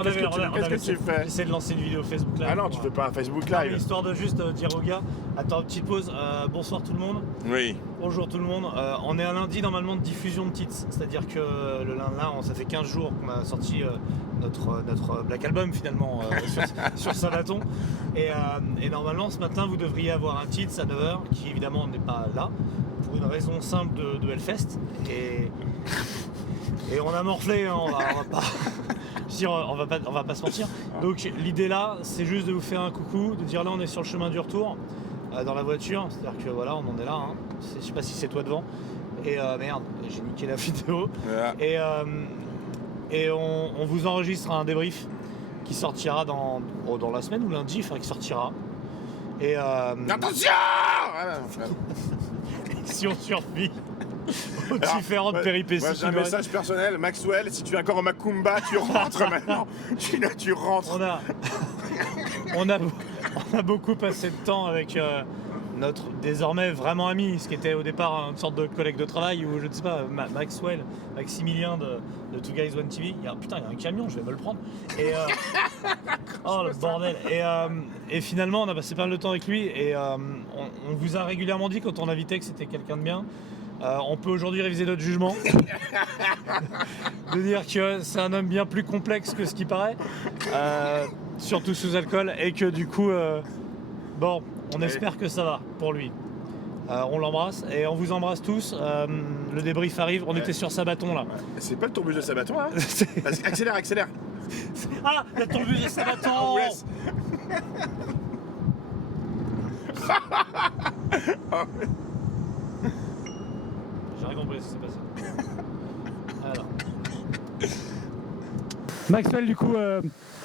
Qu'est-ce que tu fais? J'essaie de lancer une vidéo Facebook Live. Ah non, tu fais pas un Facebook Non, Live. histoire de juste dire aux gars, attends, petite pause, bonsoir tout le monde. Oui. Bonjour tout le monde. On est un lundi normalement de diffusion de titres, c'est-à-dire que le lundi là, ça fait 15 jours qu'on a sorti notre Black Album finalement sur Sabaton. Et normalement ce matin vous devriez avoir un titre à 9h qui évidemment n'est pas là, pour une raison simple de Hellfest. Et on a morflé, hein, on va pas... on va pas se mentir. Donc l'idée là, c'est juste de vous faire un coucou, de dire là on est sur le chemin du retour dans la voiture, c'est-à-dire que voilà, on en est là. Hein. Je sais pas si c'est toi devant. Et merde, j'ai niqué la vidéo. Yeah. Et on vous enregistre un débrief qui sortira dans la semaine ou lundi, enfin qui sortira. Et attention. Si on survit aux différentes péripéties. Moi, j'ai un message personnel, Maxwell, si tu es encore au Macumba, tu rentres maintenant. Tu rentres. On a beaucoup passé de temps avec notre désormais vraiment ami, ce qui était au départ une sorte de collègue de travail, ou je ne sais pas, Maximilien de Two Guys One TV. Putain, il y a un camion, je vais me le prendre. Et oh le bordel. Et finalement, on a passé pas mal de temps avec lui, et on vous a régulièrement dit quand on invitait que c'était quelqu'un de bien. On peut aujourd'hui réviser notre jugement, de dire que c'est un homme bien plus complexe que ce qui paraît, surtout sous alcool, et que du coup, bon, on espère que ça va pour lui. On l'embrasse et on vous embrasse tous. Le débrief arrive, on était sur Sabaton là. C'est pas le tourbus de Sabaton là? Accélère. Ah, le tourbus de Sabaton. Oh, yes. J'ai rien compris ce qui s'est passé. Alors. Maxwell, du coup,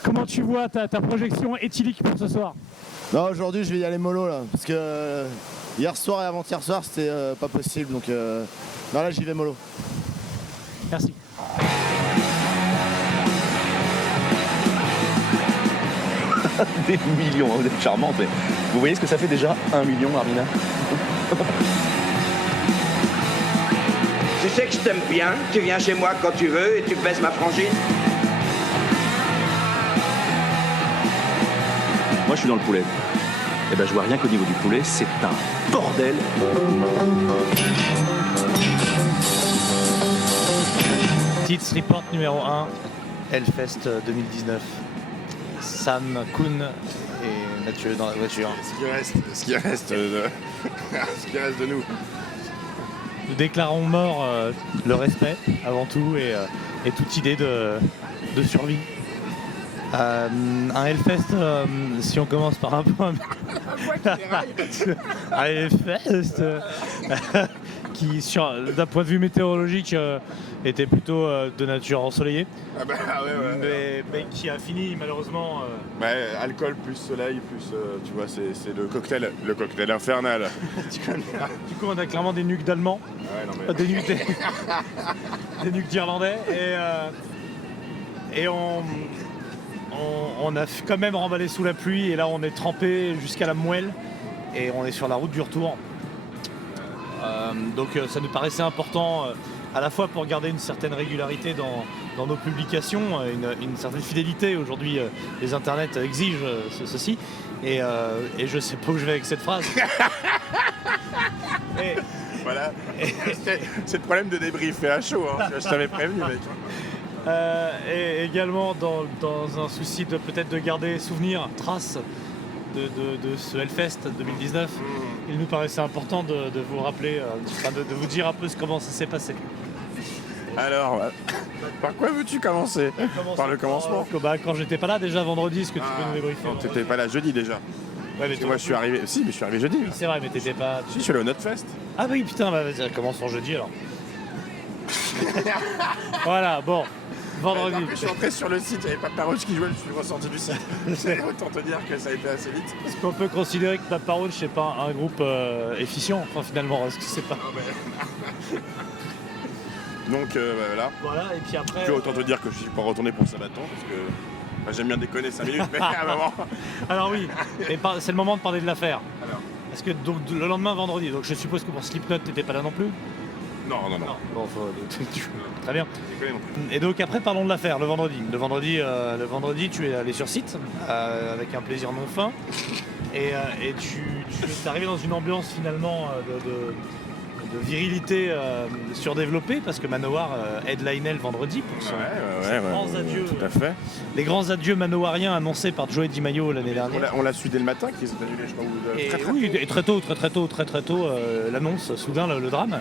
comment tu vois ta projection éthylique pour ce soir? Non, aujourd'hui je vais y aller mollo là, parce que hier soir et avant-hier soir c'était pas possible, donc non, là j'y vais mollo. Merci. Des millions, vous êtes charmante, mais vous voyez ce que ça fait déjà 1 million, Armina? Tu sais que je t'aime bien, tu viens chez moi quand tu veux et tu baisses ma frangine. Moi je suis dans le poulet. Et ben je vois rien qu'au niveau du poulet, c'est un bordel. Tits Report numéro 1, Hellfest 2019. Sam, Kuhn et Mathieu dans la voiture. Ce qui reste de nous. Nous déclarons mort le respect avant tout et toute idée de survie. Un Hellfest, si on commence par un point. Un Hellfest qui, d'un point de vue météorologique, était plutôt de nature ensoleillée. Ah bah ouais. Mais qui a fini malheureusement. Alcool plus soleil plus, tu vois, c'est le cocktail infernal. Du coup, on a clairement des nuques d'Allemands, des nuques d'Irlandais, et on a quand même remballé sous la pluie, et là on est trempé jusqu'à la moelle, et on est sur la route du retour. Donc ça nous paraissait important, à la fois pour garder une certaine régularité dans nos publications, une certaine fidélité. Aujourd'hui, les internets exigent ceci, et je sais pas où je vais avec cette phrase. Voilà, c'est le problème de débriefer à chaud, hein. Je t'avais prévenu, mec. Et également dans un souci de peut-être de garder souvenir, trace de ce Hellfest 2019, il nous paraissait important de vous rappeler, de vous dire un peu comment ça s'est passé. Alors, par quoi veux-tu commencer? Par le commencement? Quand j'étais pas là déjà vendredi, est-ce que tu peux nous débriefer? Non, t'étais pas là jeudi déjà. Ouais, mais moi je suis arrivé. Si, mais je suis arrivé jeudi. Oui, c'est vrai, mais t'étais pas. Si, je suis allé au Notfest. Ah oui, putain, vas-y, commençons jeudi alors. Voilà, bon. Vendredi. Je suis entré sur le site, il n'y avait pas Paparouche qui jouait, je suis ressorti du site. Autant te dire que ça a été assez vite. Est-ce qu'on peut considérer que Paparouche c'est pas un groupe efficient, enfin finalement, est-ce que c'est pas. Donc voilà. Voilà, et puis après. Autant te dire que je suis pas retourné pour Sabaton parce que j'aime bien déconner 5 minutes, mais à un moment. Alors oui, et c'est le moment de parler de l'affaire. Parce que donc le lendemain vendredi, donc je suppose que pour Slipknot t'étais pas là non plus. Non. Bon, très bien. Et donc après, parlons de l'affaire, le vendredi. Le vendredi, tu es allé sur site avec un plaisir non fin. Et tu es arrivé dans une ambiance finalement de virilité surdéveloppée parce que Manowar headlinait le vendredi pour son grands adieux. Tout à fait. Les grands adieux manowariens annoncés par Joey DiMaggio l'année dernière. On l'a su dès le matin qu'ils étaient annulés, je crois. Et Très oui, et très tôt, l'annonce, soudain le drame.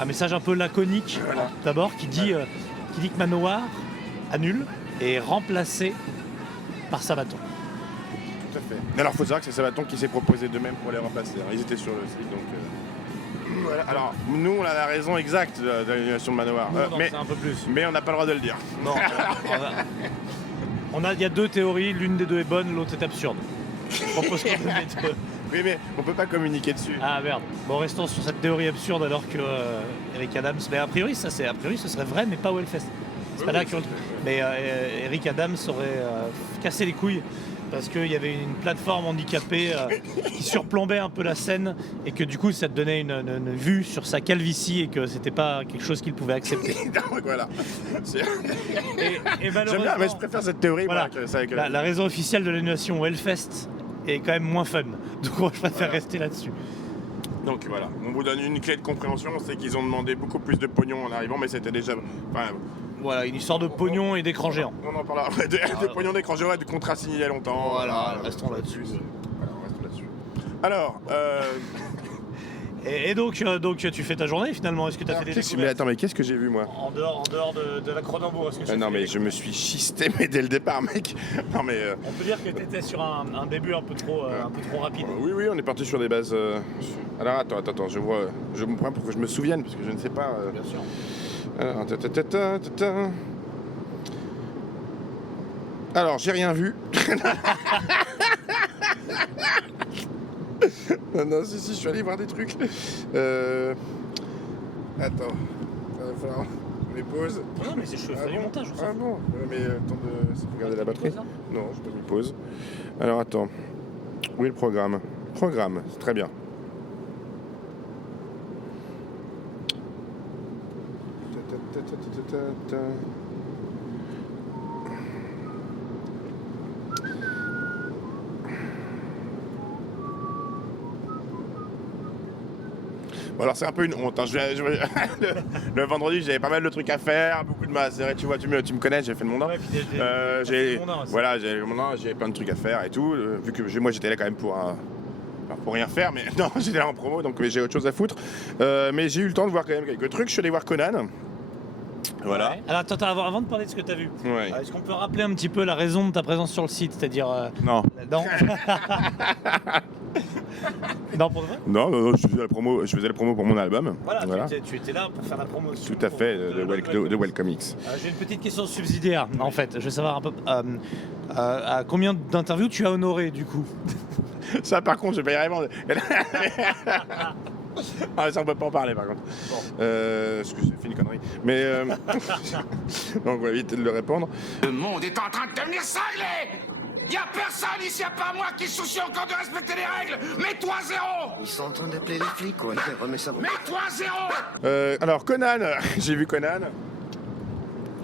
Un message un peu laconique d'abord qui dit que Manowar annule et est remplacé par Sabaton. Tout à fait. Alors, il faut savoir que c'est Sabaton qui s'est proposé d'eux-mêmes pour les remplacer. Ils étaient sur le site, donc... Voilà. Alors, nous, on a la raison exacte de l'annulation de Manowar. Mais c'est un peu plus. Mais on n'a pas le droit de le dire. Non. Il y a deux théories, l'une des deux est bonne, l'autre est absurde. Je propose qu'on le mette. Oui, mais on peut pas communiquer dessus. Ah merde. Bon, restons sur cette théorie absurde alors que Eric Adams. Mais a priori, ce serait vrai, mais pas au Hellfest. C'est pas là que. Mais Eric Adams aurait cassé les couilles parce qu'il y avait une plateforme handicapée qui surplombait un peu la scène et que du coup, ça te donnait une vue sur sa calvitie et que c'était pas quelque chose qu'il pouvait accepter. Donc voilà. Et malheureusement, j'aime bien, mais je préfère cette théorie. Voilà. La raison officielle de l'annulation au Hellfest est quand même moins fun. Donc moi, je préfère rester là-dessus. Donc voilà, on vous donne une clé de compréhension, c'est qu'ils ont demandé beaucoup plus de pognon en arrivant, mais c'était déjà... Enfin, voilà, une histoire de pognon et d'écran géant. On en parlera après, de pognon, d'écran géant et de contrat signé il y a longtemps. Voilà, restons là-dessus. Alors, Et donc tu fais ta journée finalement, est-ce que tu as fait des découvertes? Mais attends, mais qu'est-ce que j'ai vu moi? En dehors de la Cronenbourg, est-ce que Non mais je me suis schisté mais dès le départ mec. Non mais... On peut dire que tu étais sur un début un peu trop rapide. Oui, on est parti sur des bases... Alors attends, je me prends pour que je me souvienne, parce que je ne sais pas... Bien sûr. Alors, j'ai rien vu. Non, si, je suis allé voir des trucs. Attends, il va falloir mes pauses. Non, mais c'est je fais du montage. Ah bon, mais temps de regarder la batterie. Non, je pas mis pause. Alors attends, où est le programme? Programme, c'est très bien. Bon alors c'est un peu une honte, hein. Le vendredi j'avais pas mal de trucs à faire, beaucoup de masse, tu vois, tu me connais, j'ai fait le mondain. Ouais, j'avais plein de trucs à faire et tout, vu que moi j'étais là quand même pour rien faire, mais non, j'étais là en promo, donc j'ai autre chose à foutre. Mais j'ai eu le temps de voir quand même quelques trucs, je suis allé voir Conan. Voilà. Ouais. Alors attends, avant de parler de ce que tu as vu, ouais. Est-ce qu'on peut rappeler un petit peu la raison de ta présence sur le site, c'est-à-dire... Non. Non. Non, pour de vrai? Non, je faisais la promo pour mon album. Voilà. Tu étais là pour faire la promotion. Tout à fait, de Welcome X. J'ai une petite question subsidiaire, en fait. Je veux savoir un peu à combien d'interviews tu as honoré, du coup? Ça, par contre, je vais pas y répondre. Ah, ça, on peut pas en parler, par contre. Bon. Parce que j'ai fait une connerie. Mais... donc, on va éviter de le répondre. Le monde est en train de devenir cinglé! Y'a personne ici à part moi qui soucie encore de respecter les règles! Mets-toi zéro! Ils sont en train d'appeler les flics, quoi. Remets ça. Mets-toi zéro! Alors, Conan, j'ai vu Conan.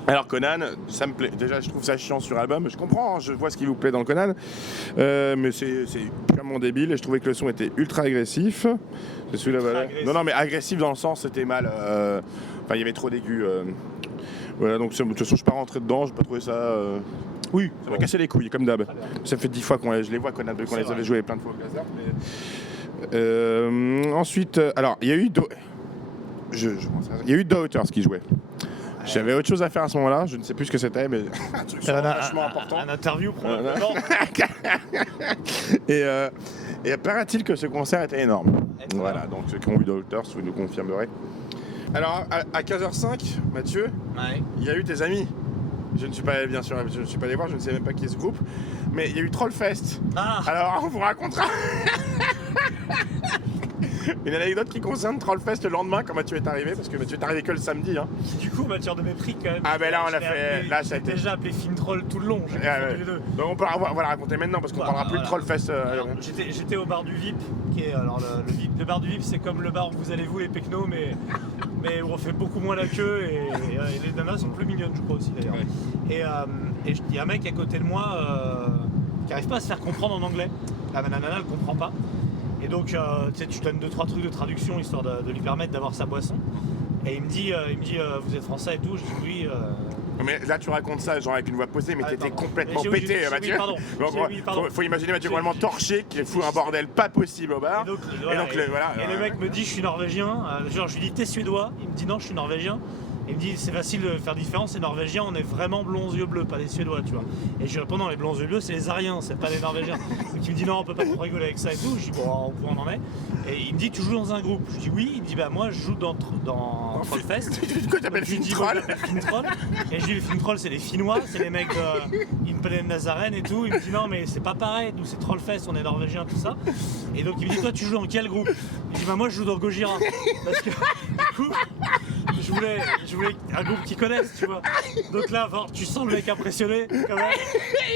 Alors Conan, ça me plaît. Déjà, je trouve ça chiant sur album. Je comprends, hein, je vois ce qui vous plaît dans le Conan. Mais c'est purement débile. Et je trouvais que le son était ultra agressif. C'est celui-là, voilà. Non, mais agressif dans le sens, c'était mal. Enfin, il y avait trop d'aigus. Voilà, donc de toute façon, je suis pas rentré dedans. J'ai pas trouvé ça... Oui, ça m'a cassé les couilles, comme d'hab. Ça fait 10 fois je les vois, Conan, qu'on les avait joués plein de fois au laser. Mais... ensuite, alors, il y a eu... Il y a eu Daughters qui jouait. J'avais autre chose à faire à ce moment-là, je ne sais plus ce que c'était, mais un truc vachement important. Un interview probablement. Et paraît-il que ce concert était énorme. Voilà, donc ceux qui ont vu Daughters, vous nous confirmerez. Alors à 15h05, Mathieu, il y a eu tes amis. Je ne suis pas allé, bien sûr, je ne suis pas allé voir, je ne sais même pas qui est ce groupe. Mais il y a eu Trollfest. Alors on vous racontera. Une anecdote qui concerne Trollfest le lendemain, comment tu es arrivé, parce que tu es arrivé que le samedi. Hein. Du coup, en matière de mépris, quand même. Ah, ben là, on je a l'ai fait. appelé- Là, ça a je l'ai été. déjà appelé film troll tout le long. J'ai confondu les deux. Donc on peut la raconter maintenant, parce qu'on parlera plus de Trollfest. Alors, j'étais au bar du VIP, qui est alors le bar du VIP, c'est comme le bar où vous allez vous les pecnos, mais où on fait beaucoup moins la queue et les nanas sont plus mignonnes, je crois aussi d'ailleurs. Ouais. Et il y a un mec à côté de moi qui arrive pas à se faire comprendre en anglais. La nana elle comprend pas. Et donc tu sais, tu donnes 2-3 trucs de traduction histoire de lui permettre d'avoir sa boisson. Et il me dit vous êtes français et tout. Je dis oui. Mais là, tu racontes ça, genre avec une voix posée, mais Ah, t'étais pardon. complètement J'ai- pété, j'ai- Mathieu. oui, pardon. Donc, Oui, pardon. faut imaginer Mathieu J'ai- vraiment torché, qui fout un bordel pas possible au bar. Et donc, Et donc, le mec me dit je suis norvégien. Genre je lui dis t'es suédois. Il me dit non je suis norvégien. Il me dit c'est facile de faire différence, c'est norvégien, on est vraiment blonds aux yeux bleus, pas les suédois tu vois. Et je lui réponds non les blonds aux yeux bleus c'est les ariens, c'est pas les norvégiens. Donc il me dit non on peut pas trop rigoler avec ça et tout. Je dis bon au point on en est. Et il me dit tu joues dans un groupe. Je dis oui, il me dit bah moi je joue dans Trollfest. Quoi, t'appelles Je lui dis, Fintroll? moi, je m'appelle Fintroll. Et je dis les Fintroll c'est les Finnois, c'est les mecs de Impelen Nazaren et tout. Il me dit non mais c'est pas pareil, nous c'est Trollfest, on est norvégiens tout ça. Et donc il me dit toi tu joues dans quel groupe? Je dis bah moi je joue dans Gojira. Parce que du coup je voulais un groupe qu'ils connaissent, tu vois. Donc là, tu sens le mec impressionné, quand même.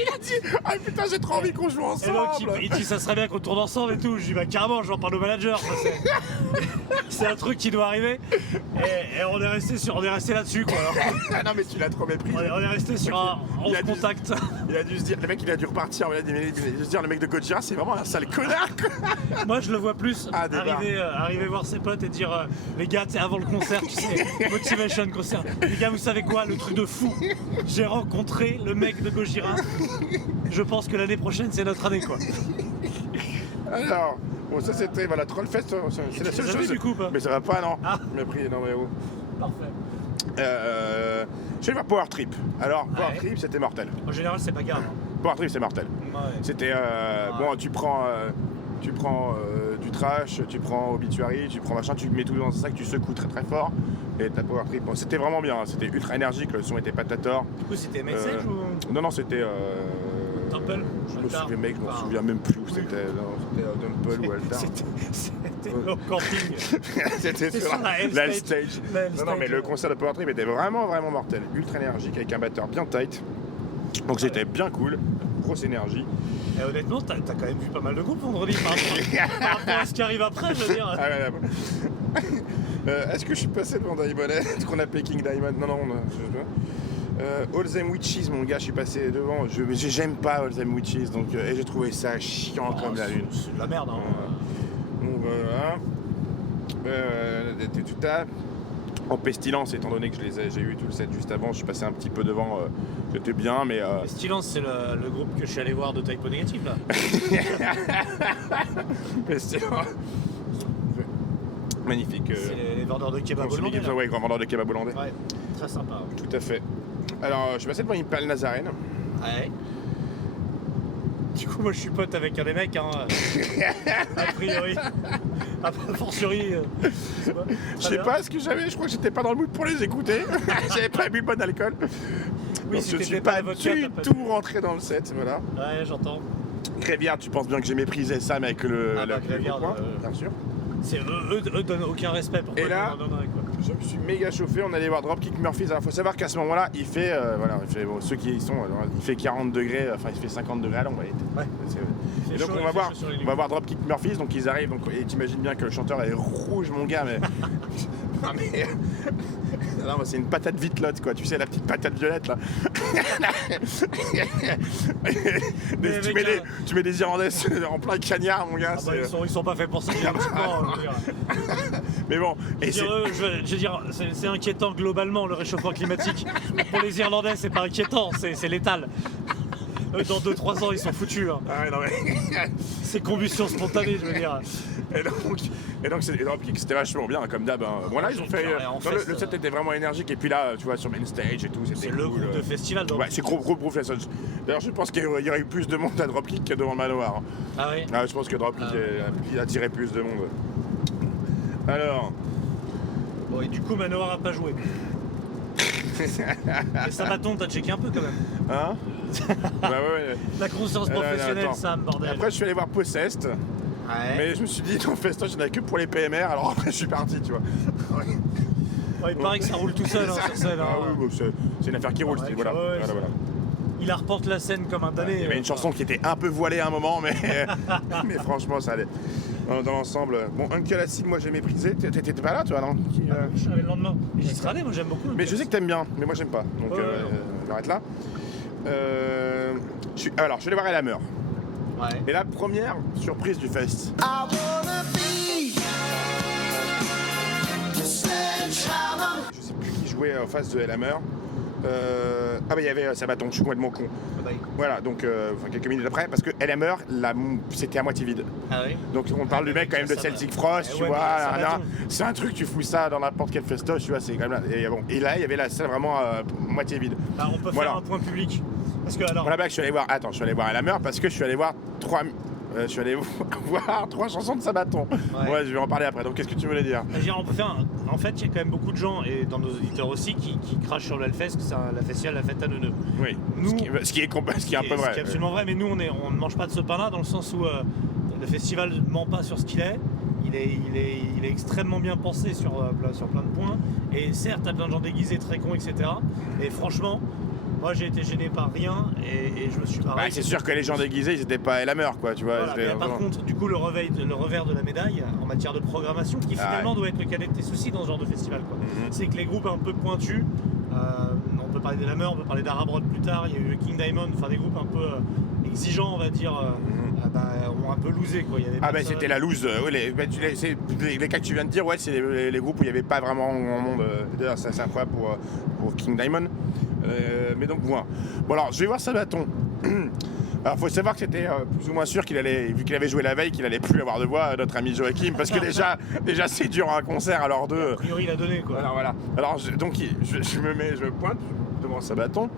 Il a dit ah putain, j'ai trop envie qu'on joue Et donc, ensemble. il dit ça serait bien qu'on tourne ensemble et tout. Je dis bah carrément, j'en parle au manager. Ça, c'est un truc qui doit arriver. Et on est resté là-dessus, quoi. Alors, Ah non, mais tu l'as trop mépris. on est resté sur un Il a 11 dit- contact. Il a dû se dire, le mec il a dû repartir, il a dû se dire le mec de Gojira c'est vraiment un sale connard quoi. Moi, je le vois plus Ah, des arriver voir ses potes et dire les gars, c'est avant le concert, tu sais, Motivation concert. Les gars, vous savez quoi, le truc de fou. J'ai rencontré le mec de Gojira. Je pense que l'année prochaine, c'est notre année, quoi. Alors, bon ça c'était, voilà, Trollfest, c'est la seule les as vus, chose. du coup, ou pas Mais ça va pas non. Ah. Mépris, non mais oh. Parfait. Je vais voir Power Trip. Alors, Power Ouais. Trip c'était mortel. En général, c'est bagarre. Hein. Power Trip c'est mortel. Ouais. C'était, bon tu prends du trash, tu prends Obituary, tu prends machin, tu mets tout dans un sac, tu secoues très très fort et t'as Power Trip. Bon, c'était vraiment bien, hein, c'était ultra énergique, le son était patator. Du coup, c'était Message ou Non, c'était... Temple? Je me souviens, mec, je m'en Enfin, souviens même plus où c'était. Non, c'était Temple ou Altar. C'était au camping. C'était C'est sur sur la Hell la Stage. stage. La Hell Non, non, mais Stage. le concert de Power Trip était vraiment, vraiment mortel. Ultra énergique avec un batteur bien tight. Donc c'était bien cool. Grosse énergie. Et honnêtement, t'as quand même vu pas mal de groupes vendredi par rapport à ce qui arrive après, je veux dire. Ah ouais, ouais. Est-ce que je suis passé devant Diamond Est-ce qu'on appelait King Diamond? Non, non, All Them Witches, mon gars, je suis passé devant. J'aime pas All Them Witches, donc et j'ai trouvé ça chiant comme la lune. C'est de la merde, hein. Donc voilà. Tout ça. En pestilence, étant donné que j'ai eu tout le set juste avant, je suis passé un petit peu devant. J'étais bien, mais. Pestilence, c'est le groupe que je suis allé voir de Type O Négatif, là. Pestilence. Magnifique. C'est les vendeurs de kebab hollandais, là. Ouais, grand vendeur de kebab hollandais. Ouais, très sympa. Tout à fait. Alors, je suis passé devant Impel Nazaren. Ouais. Du coup, moi, je suis pote avec un des mecs, hein. A priori. A fortiori. Je sais pas ce que j'avais, je crois que j'étais pas dans le mood pour les écouter. J'avais pas bu bon alcool. Oui, Donc, si je t'étais suis pas pas de votre du chat, t'as pas tout bu. rentré dans le set, voilà. Ouais, j'entends. Gréviard, tu penses bien que j'ai méprisé Sam avec le Gréviard, point, bien sûr. C'est eux donnent aucun respect. Pourquoi Et là, ils en donneraient, quoi. je me suis méga chauffé, on allait voir Dropkick Murphys. Alors, faut savoir qu'à ce moment-là, il fait, bon, ceux qui y sont, il fait 40 degrés, enfin il fait 50 degrés à l'ombre. Ouais. Et donc on va voir Dropkick Murphys, donc ils arrivent, donc, et t'imagines bien que le chanteur est rouge, mon gars, mais... Ah, mais... Non, c'est une patate vitelotte, quoi, tu sais, la petite patate violette, là. Tu mets des Irlandais en plein cagnard, mon gars. Ah bah, ils sont pas faits pour ça, logiquement, je veux dire. Mais bon, et Je veux dire, c'est inquiétant globalement le réchauffement climatique. Pour les Irlandais, c'est pas inquiétant, c'est létal. Eux, dans 2-3 ans, ils sont foutus. Hein. Ah ouais, non, mais... C'est combustion spontanée, je veux dire. Et donc Dropkick, c'était vachement bien, comme d'ab. Hein. Bon, là, ils ont fait. En Non, fait, le set était vraiment énergique, et puis là, tu vois, sur main stage et tout, c'était C'est cool. le groupe de festival. Donc. Ouais, c'est gros festival. D'ailleurs, je pense qu'il y aurait eu plus de monde à Dropkick que devant le Manoir. Hein. Ah oui. Ah, je pense que Dropkick a attiré plus de monde. Alors. Bon, et du coup, Manoir a pas joué. Et Sabaton, t'as checké un peu quand même. Hein? Bah ouais. La conscience professionnelle, attends. Sam, bordel. Après, je suis allé voir Possessed. Ouais. Mais je me suis dit, dans le festoche, il n'y en a que pour les PMR, alors après, je suis parti, tu vois. Ouais, il paraît que ça roule tout seul sur scène. Ah oui, bon, c'est une affaire qui roule, Ouais, voilà. ouais, Voilà. Il reporte la scène comme un damné. Il y avait une chanson qui était un peu voilée à un moment, mais, mais franchement, ça allait. Dans l'ensemble. Bon, Uncle Acid, moi j'ai méprisé. T'étais pas là, toi, non Je suis arrivé le lendemain. Et j'y serai allé, moi j'aime beaucoup. Mais je sais que t'aimes bien, mais moi j'aime pas. Donc, on arrête là. Alors, je suis allé voir Elhammer. Ouais. Et la première surprise du fest. Je sais plus qui jouait en face de Elhammer. Ah bah il y avait Sabaton, je suis complètement con. Voilà, donc quelques minutes après, parce que Elhammer, c'était à moitié vide. Ah oui. Donc on parle du mec quand même de Celtic Frost, tu vois. C'est un truc, tu fous ça dans n'importe quel festoche, tu vois, c'est quand même là. Et, bon, et là, il y avait la salle vraiment moitié vide. Bah, on peut faire un point public. Parce que alors. Voilà, bah, je suis allé voir Elhammer parce que je suis allé voir trois chansons de Sabaton. Ouais, je vais en parler après. Donc qu'est-ce que tu voulais dire? On peut faire En fait, il y a quand même beaucoup de gens, et dans nos auditeurs aussi, qui crachent sur le Hellfest, que c'est la festival, la fête à neuneux. Oui, nous, ce qui est un peu vrai. Ce qui est absolument vrai, mais nous, on ne mange pas de ce pain-là, dans le sens où le festival ne ment pas sur ce qu'il est. Il est extrêmement bien pensé sur plein de points. Et certes, t'as plein de gens déguisés, très cons, etc. Et franchement, moi j'ai été gêné par rien et je me suis barré. Ouais, c'est sûr que les gens déguisés, ils étaient pas Elhammer, quoi, tu vois. Voilà, mais par contre, du coup, le revers de la médaille en matière de programmation, qui finalement doit être le cadet de tes soucis dans ce genre de festival, quoi. C'est que les groupes un peu pointus, on peut parler d'Elhammer, on peut parler d'Arabrod plus tard, il y a eu King Diamond, enfin des groupes un peu exigeants, on va dire, ont un peu losé, quoi. Il y avait c'était la loose. Les cas que tu viens de dire, ouais, c'est les groupes où il n'y avait pas vraiment grand monde. D'ailleurs, c'est incroyable pour King Diamond. Mais donc, voilà. Bon, alors, je vais voir Sabaton. Alors, faut savoir que c'était plus ou moins sûr qu'il allait, vu qu'il avait joué la veille, qu'il allait plus avoir de voix, notre ami Joachim, parce que déjà c'est dur un concert à l'heure d'eux. A priori, il a donné, quoi. Alors, voilà. Alors, je me pointe devant Sabaton.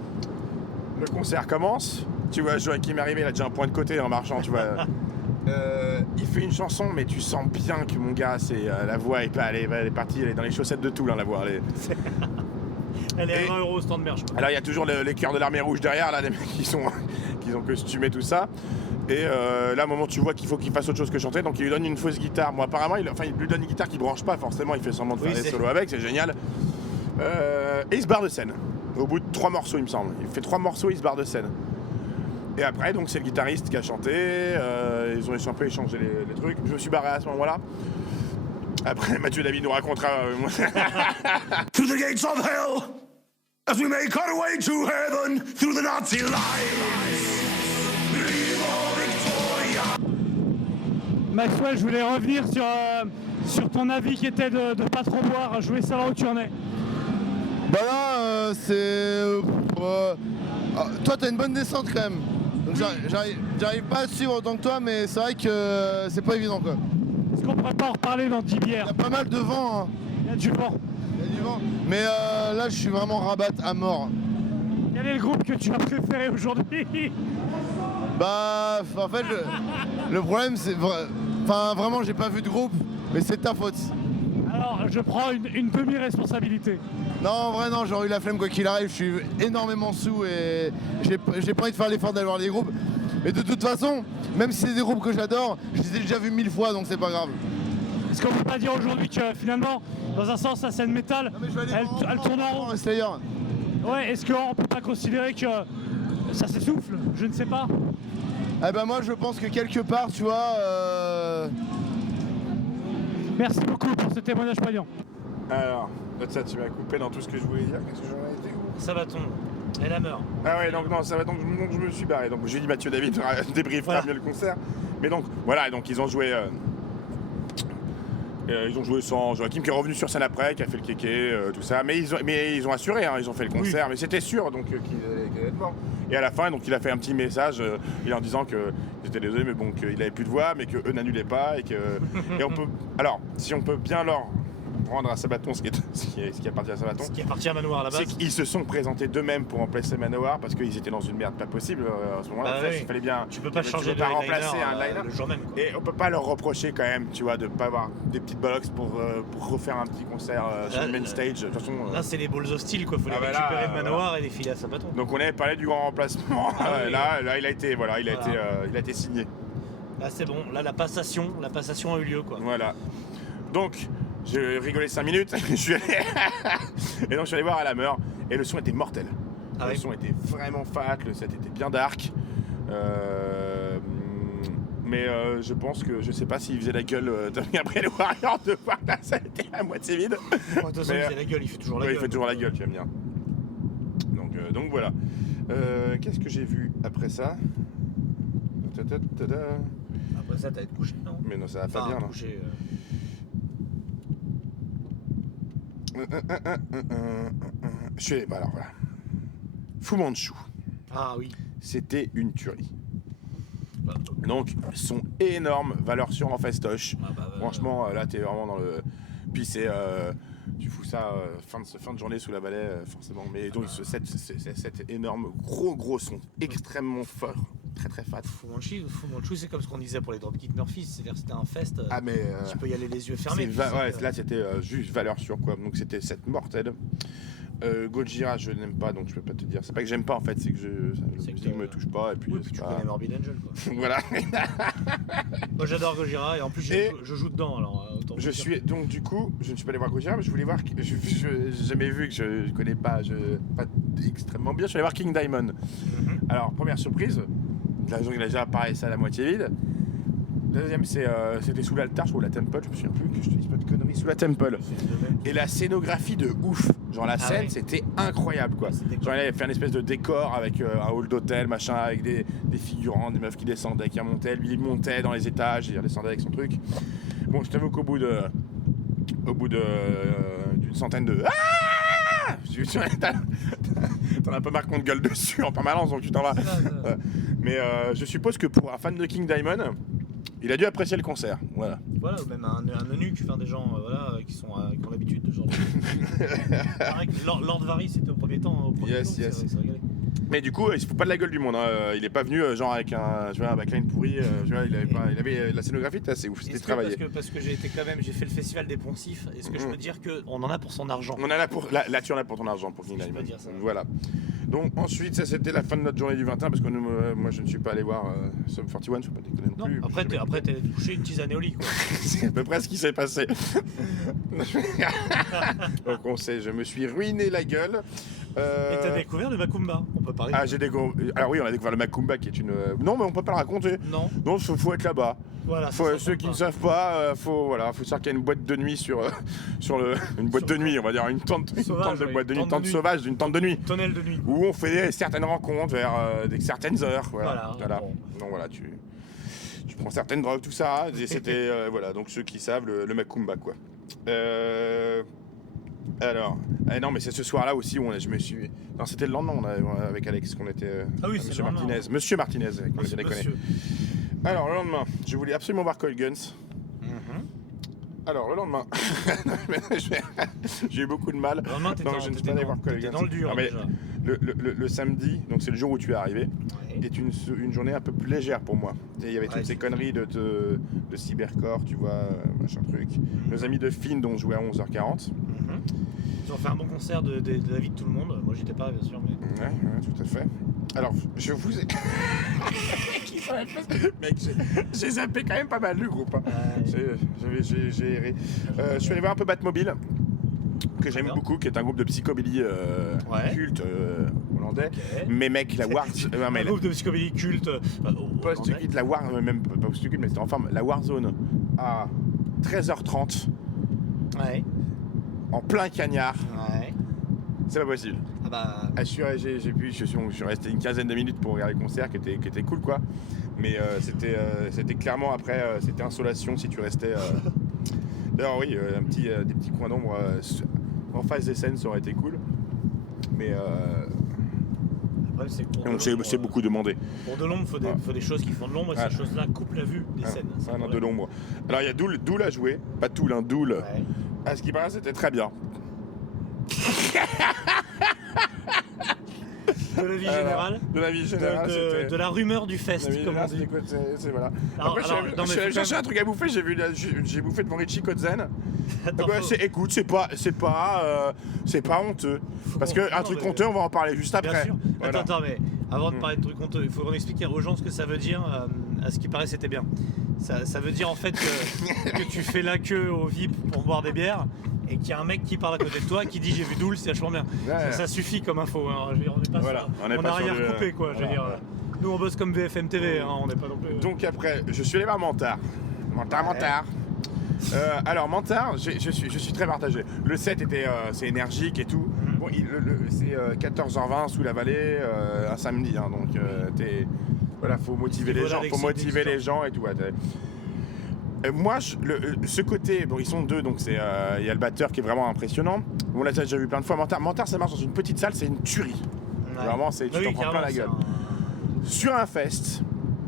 Le concert commence. Tu vois, Joachim arriver, il a déjà un point de côté en marchant, tu vois. Il fait une chanson, mais tu sens bien que mon gars, la voix est pas, elle est partie, elle est dans les chaussettes de Toul, hein, la voix. Elle est à 20 € au stand merch. Alors il y a toujours les cœurs de l'armée rouge derrière, là, les mecs qui ont costumé tout ça. Et là, à un moment, tu vois qu'il faut qu'il fasse autre chose que chanter, donc il lui donne une fausse guitare. Moi, apparemment, il lui donne une guitare qui branche pas, forcément, il fait semblant de faire des solos avec, c'est génial. Et il se barre de scène. Au bout de 3 morceaux, il me semble. Il fait 3 morceaux, il se barre de scène. Et après, donc, c'est le guitariste qui a chanté. Ils ont un peu échangé les trucs. Je me suis barré à ce moment-là. Après, Mathieu David nous racontera. Through the gates of hell, as we make our way to heaven, through the Nazi lines. Maxwell, je voulais revenir sur ton avis qui était de pas trop boire. Je voulais savoir où tu en es. Bah là, toi, t'as une bonne descente quand même. Donc j'arrive pas à suivre autant que toi, mais c'est vrai que c'est pas évident, quoi. Est-ce qu'on pourrait pas en reparler dans 10 bières? Il y a pas mal de vent, hein. Il y a du vent. Mais là, je suis vraiment rabat à mort. Quel est le groupe que tu as préféré aujourd'hui? Bah, en fait, le problème, c'est... Enfin, vraiment, j'ai pas vu de groupe, mais c'est ta faute. Alors, je prends une demi-responsabilité. Non, en vrai, non, j'aurais eu la flemme quoi qu'il arrive. Je suis énormément sous et j'ai pas envie de faire l'effort d'aller voir les groupes. Mais de toute façon, même si c'est des groupes que j'adore, je les ai déjà vus 1000 fois, donc c'est pas grave. Est-ce qu'on peut pas dire aujourd'hui que finalement, dans un sens, la scène métal, elle tourne en rond? Ouais, est-ce qu'on peut pas considérer que ça s'essouffle? Je ne sais pas. Eh ben moi, je pense que quelque part, tu vois... Merci beaucoup pour ce témoignage poignant. Alors, ça, tu m'as coupé dans tout ce que je voulais dire. Qu'est-ce que j'en ai été où? Sabaton, Elhammer. Ah ouais, donc non, Sabaton, donc je me suis barré. Donc j'ai dit Mathieu David débriefera mieux le concert. Mais donc, voilà, donc ils ont joué... ils ont joué sans Joachim qui est revenu sur scène après, qui a fait le kéké, tout ça. Mais ils ont assuré, hein, ils ont fait le concert, mais c'était sûr donc qu'il allait être mort. Et à la fin, donc il a fait un petit message, en disant que j'étais désolé, mais bon, qu'il avait plus de voix, mais qu'eux n'annulaient pas et on peut. Alors, si on peut bien leur rendre à Sabaton ce qui appartient à Sabaton. Ce qui appartient à Manowar à la base. C'est qu'ils se sont présentés d'eux-mêmes pour remplacer Manowar parce qu'ils étaient dans une merde pas possible à ce moment-là. Bah oui. Il fallait bien. Tu peux pas changer de remplacer un liner liner le jour même, quoi. Et on peut pas leur reprocher quand même, tu vois, de pas avoir des petites bollocks pour refaire un petit concert sur le main stage. De toute façon. Là, c'est les balls of steel, quoi. Faut les récupérer de Manowar et les filer à Sabaton. Donc on avait parlé du grand remplacement. Là, il a été signé. Là c'est bon, là la passation a eu lieu quoi. Voilà. Donc, j'ai rigolé 5 minutes. Je suis allé... et donc, je suis allé voir à la Meur. Et le son était mortel. Ah Le oui. son était vraiment fat. Le set était bien dark. Mais je pense que je sais pas s'il faisait la gueule après le Warrior de voir la salle était à moitié vide. De toute façon, Mais, il fait la gueule, il fait toujours la Ouais, gueule. il fait toujours la gueule, tu aimes bien. Donc voilà. Qu'est-ce que j'ai vu après ça? Après ça, t'as été couché, non? Mais non, ça va pas Enfin, bien, là. couché. Je suis allé, bah alors voilà. Fu Manchu, Ah oui. c'était une tuerie. Bah, Donc, son énorme valeur sûre en festoche. bah, Franchement, là, t'es vraiment dans le. Puis c'est. Tu fous ça fin de journée sous la balai, forcément. Mais donc, cet énorme, gros son, extrêmement fort, très fat. Fu Manchu, c'est comme ce qu'on disait pour les Dropkick Murphys, c'est-à-dire que c'était un fest. Ah, mais. Tu peux y aller les yeux fermés. Là, c'était juste valeur sûre, quoi. Donc, c'était cette mortelle. Gojira, je n'aime pas, donc je peux pas te dire. C'est pas que j'aime pas en fait, c'est que la musique me touche pas. Et puis, Oui, puis tu connais Morbid Angel quoi. Voilà. Moi j'adore Gojira et en plus je joue dedans alors. Autant Je vous dire. suis donc du coup, je ne suis pas allé voir Gojira, mais je voulais voir. J'ai jamais vu que je connais pas, pas extrêmement bien. Je suis allé voir King Diamond. Alors première surprise, la il a déjà apparaît ça à la moitié vide. La deuxième c'était sous l'altar, je trouve la Temple, je me souviens plus que je te dise pas de conneries, sous la Temple. Et la scénographie de ouf, genre la scène ouais. c'était incroyable quoi. Genre il avait fait un espèce de décor avec un hall d'hôtel machin, avec des figurants, des meufs qui descendaient, qui remontaient, lui il montait dans les étages, il redescendait avec son truc. Bon je t'avoue qu'au bout d'une centaine de t'en as un peu marre qu'on te gueule dessus en permanence donc tu t'en vas. Mais je suppose que pour un fan de King Diamond, il a dû apprécier le concert, voilà. Voilà, ou même un eunuque, enfin des gens qui ont l'habitude de ce genre de pareil que Lord Varys c'était au premier temps. Yes. C'est régalé. Mais du coup, il se fout pas de la gueule du monde. Hein. Il est pas venu genre avec un backline pourri. Il avait la scénographie était assez ouf. C'était travaillé. Parce que j'ai fait le festival des poncifs. Est-ce que je peux dire qu'on en a pour son argent? On en a pour là tu en as pour ton argent pour King Diamond. Voilà. Donc ensuite ça c'était la fin de notre journée du 21 parce que moi je ne suis pas allé voir Sum 41, je peux pas déconner non plus. Après t'es touché une tisane au lit quoi. C'est à peu près ce qui s'est passé. Donc je me suis ruiné la gueule. Et t'as découvert le Macumba, on peut parler. Alors oui, on a découvert le Macumba qui est une. Non, mais on peut pas le raconter. Non. Non, faut être là-bas. Voilà. Ceux qui ne savent pas, faut savoir qu'il y a une boîte de nuit une boîte de nuit, on va dire une tente de boîte de nuit, une tente sauvage, une tente de nuit. Tonnelle de nuit. Où on fait certaines rencontres vers certaines heures. Voilà. Bon. Donc voilà, tu prends certaines drogues, tout ça. Et c'était voilà, donc ceux qui savent le Macumba quoi. Alors, non mais c'est ce soir-là aussi où je me suis. Non, c'était le lendemain avec Alex qu'on était. Ah oui, c'est Monsieur le Martinez. lendemain. Monsieur Martinez, qu'on les déconné. Alors le lendemain, je voulais absolument voir Coil Guns. Alors le lendemain, j'ai eu beaucoup de mal. Le lendemain, donc je ne suis pas allé voir Coil Guns. dans le dur. Non, mais déjà. le samedi, donc c'est le jour où tu es arrivé, Ouais. est une journée un peu plus légère pour moi. Il y avait toutes ces conneries de cybercore, tu vois, machin truc. Nos amis de Finn dont on jouait à 11h40. Ils ont fait un bon concert de la vie de tout le monde. Moi j'étais pas bien sûr mais. Ouais, tout à fait. Alors, je vous ai. Mec, j'ai zappé quand même pas mal du groupe. Hein. J'ai erré. Je suis allé voir un peu Batmobile, que j'aime beaucoup, qui est un groupe de psychobilly culte hollandais. Okay. Mais mec, la War. Un groupe de psychobilly culte. Post-culte, la War. Même pas post-culte, mais c'était en forme. La Warzone à 13h30. Ouais. En plein cagnard. Ouais. C'est pas possible. Ah bah. Je suis resté une quinzaine de minutes pour regarder le concert qui était cool quoi. Mais c'était clairement après c'était insolation si tu restais. D'ailleurs oui, des petits coins d'ombre en face des scènes ça aurait été cool. Mais c'est beaucoup demandé. Pour de l'ombre, faut des choses qui font de l'ombre et ces choses-là coupent la vue des scènes. Non, de l'ombre. Alors il y a Dool à jouer, pas Tool, hein, Dool. Ouais. À ce qui paraît c'était très bien. De la vie générale. De la vie générale. De la rumeur du fest, comme on dit. Voilà. Alors, Après, je suis allé chercher un truc à bouffer, j'ai bouffé devant Richie Kotzen. Écoute, c'est pas honteux. Parce qu'un truc honteux, on va en parler juste après. Bien sûr. Voilà. Attends, mais Avant de parler de trucs honteux, il faut qu'on explique aux gens ce que ça veut dire. À ce qui paraît, c'était bien. Ça veut dire en fait que tu fais la queue au VIP pour boire des bières et qu'il y a un mec qui parle à côté de toi qui dit j'ai vu Doul, c'est vachement bien. Ça suffit comme info. Hein. Je veux dire, on n'est pas Voilà, on n'a rien recoupé quoi. Je veux dire, nous on bosse comme BFM TV, hein, on n'est pas non plus. Donc après, je suis allé voir Mentard. Mentard. Alors Mentard, je suis très partagé. Le set était c'est énergique et tout. Bon, c'est 14h20 sous la vallée, un samedi, hein, donc voilà, faut motiver les gens, et tout. Ouais, moi, ce côté, bon, ils sont deux, donc il y a le batteur qui est vraiment impressionnant. On l'a déjà vu plein de fois. Mentard, ça marche dans une petite salle, c'est une tuerie. Ouais. Vraiment, tu t'en prends plein la gueule. Sur un fest,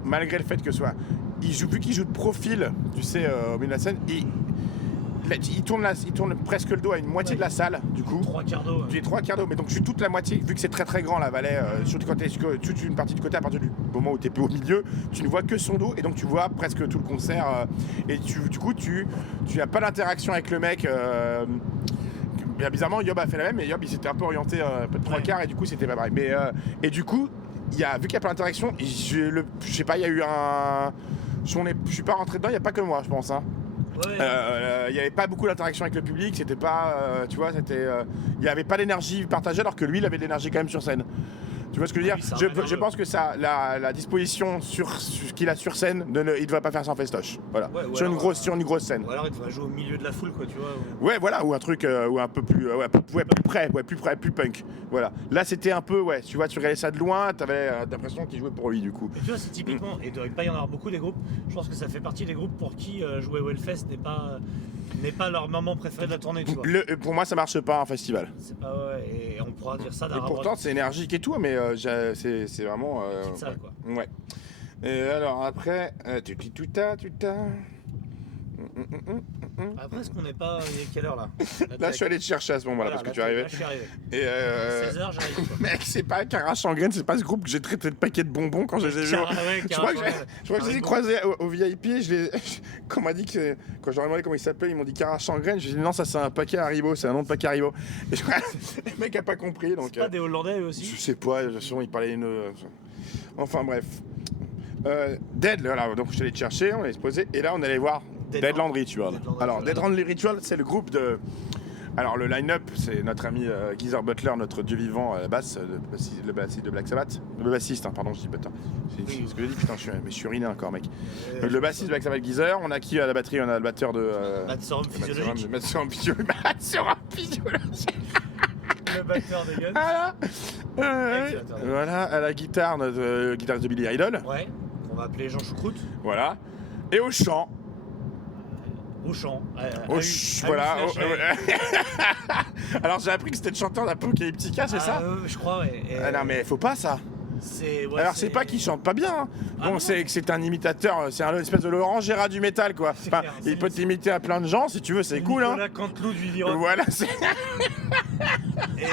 malgré le fait que ce soit, vu qu'il joue de profil, tu sais, au milieu de la scène, il tourne presque le dos à une moitié de la salle, du coup. 3/4 d'eau. Tu es 3/4 d'eau, mais donc je suis toute la moitié, vu que c'est très très grand la vallée, surtout quand tu es toute une partie du côté, à partir du moment où tu es plus au milieu, tu ne vois que son dos, et donc tu vois presque tout le concert, et du coup tu n'as pas d'interaction avec le mec. Bizarrement, Yob a fait la même, mais Yob il s'était un peu orienté peu de 3/4, et du coup c'était pas pareil. Mais, et du coup, vu qu'il n'y a pas d'interaction, je sais pas, il y a eu un. Je suis pas rentré dedans, il n'y a pas que moi, je pense. Hein. Il n'y avait pas beaucoup d'interaction avec le public, c'était pas, tu vois, il n'y avait pas d'énergie partagée alors que lui il avait de l'énergie quand même sur scène. Tu vois ce que je veux dire? Je pense que ça, la disposition sur ce qu'il a sur scène, il ne devrait pas faire ça en festoche. Voilà. Sur une grosse scène. Ou alors il devrait jouer au milieu de la foule, quoi, tu vois. Ouais, voilà, ou un truc ou un peu plus, plus près, plus punk. Voilà. Là, c'était un peu, tu vois, tu regardais ça de loin, t'avais l'impression qu'il jouait pour lui, du coup. Et tu vois, c'est typiquement, et il ne devrait pas y en avoir beaucoup des groupes. Je pense que ça fait partie des groupes pour qui jouer au Hellfest n'est pas leur moment préféré de la tournée, tu vois. Pour moi, ça marche pas en festival. C'est pas et on pourra dire ça d'un. Et pourtant, c'est énergique et tout, mais c'est vraiment. Petite salle, quoi. Ouais. Et alors après, tout t'as. Après, est-ce qu'on n'est pas. Il est quelle heure là? Là, je suis allé te chercher à ce moment-là parce que tu arrivais. Là, je suis arrivé. Et 16h, j'arrive. Mec, c'est pas Carache en graines, c'est pas ce groupe que j'ai traité de paquet de bonbons quand je les ai vus. Je crois que je les ai croisés au VIP. Quand on m'a dit que. Quand j'aurais demandé comment ils s'appelaient, ils m'ont dit Carache en graines. Je dit non, ça c'est un paquet Haribo, c'est un nom de paquet Haribo. Et je crois le mec a pas compris. Donc, c'est pas des Hollandais eux aussi? Je sais pas, de toute façon, ils parlaient une. Enfin bref. Dead, voilà, donc je suis allé te chercher, on allait se poser, et là on allait voir Deadland Ritual. Alors, Deadland Ritual, c'est le groupe de. Alors, le line-up, c'est notre ami Geezer Butler, notre dieu vivant à la basse, le bassiste de Black Sabbath. Le bassiste, hein, pardon, je dis Butler. C'est ce que j'ai dit, putain, je suis ruiné encore, mec. Le bassiste de Black Sabbath, Geezer. On a qui à la batterie? On a le batteur de. Matsuram Physiologique. Matsuram Physiologique. Le batteur des Guns. Voilà, à la guitare, notre guitariste de Billy Idol. Ouais, qu'on va appeler Jean Choucroute. Voilà. Et au chant. Voilà. Alors j'ai appris que c'était le chanteur d'Apocalyptica, c'est ça? Je crois, ouais. Non mais faut pas ça. Alors c'est pas qu'il chante pas bien. Hein. Bon, c'est que c'est un imitateur, c'est un espèce de Laurent Gérard du métal, quoi. Enfin, il peut t'imiter à plein de gens si tu veux, c'est cool. Nicolas Canteloup du Viron. Voilà, c'est. Et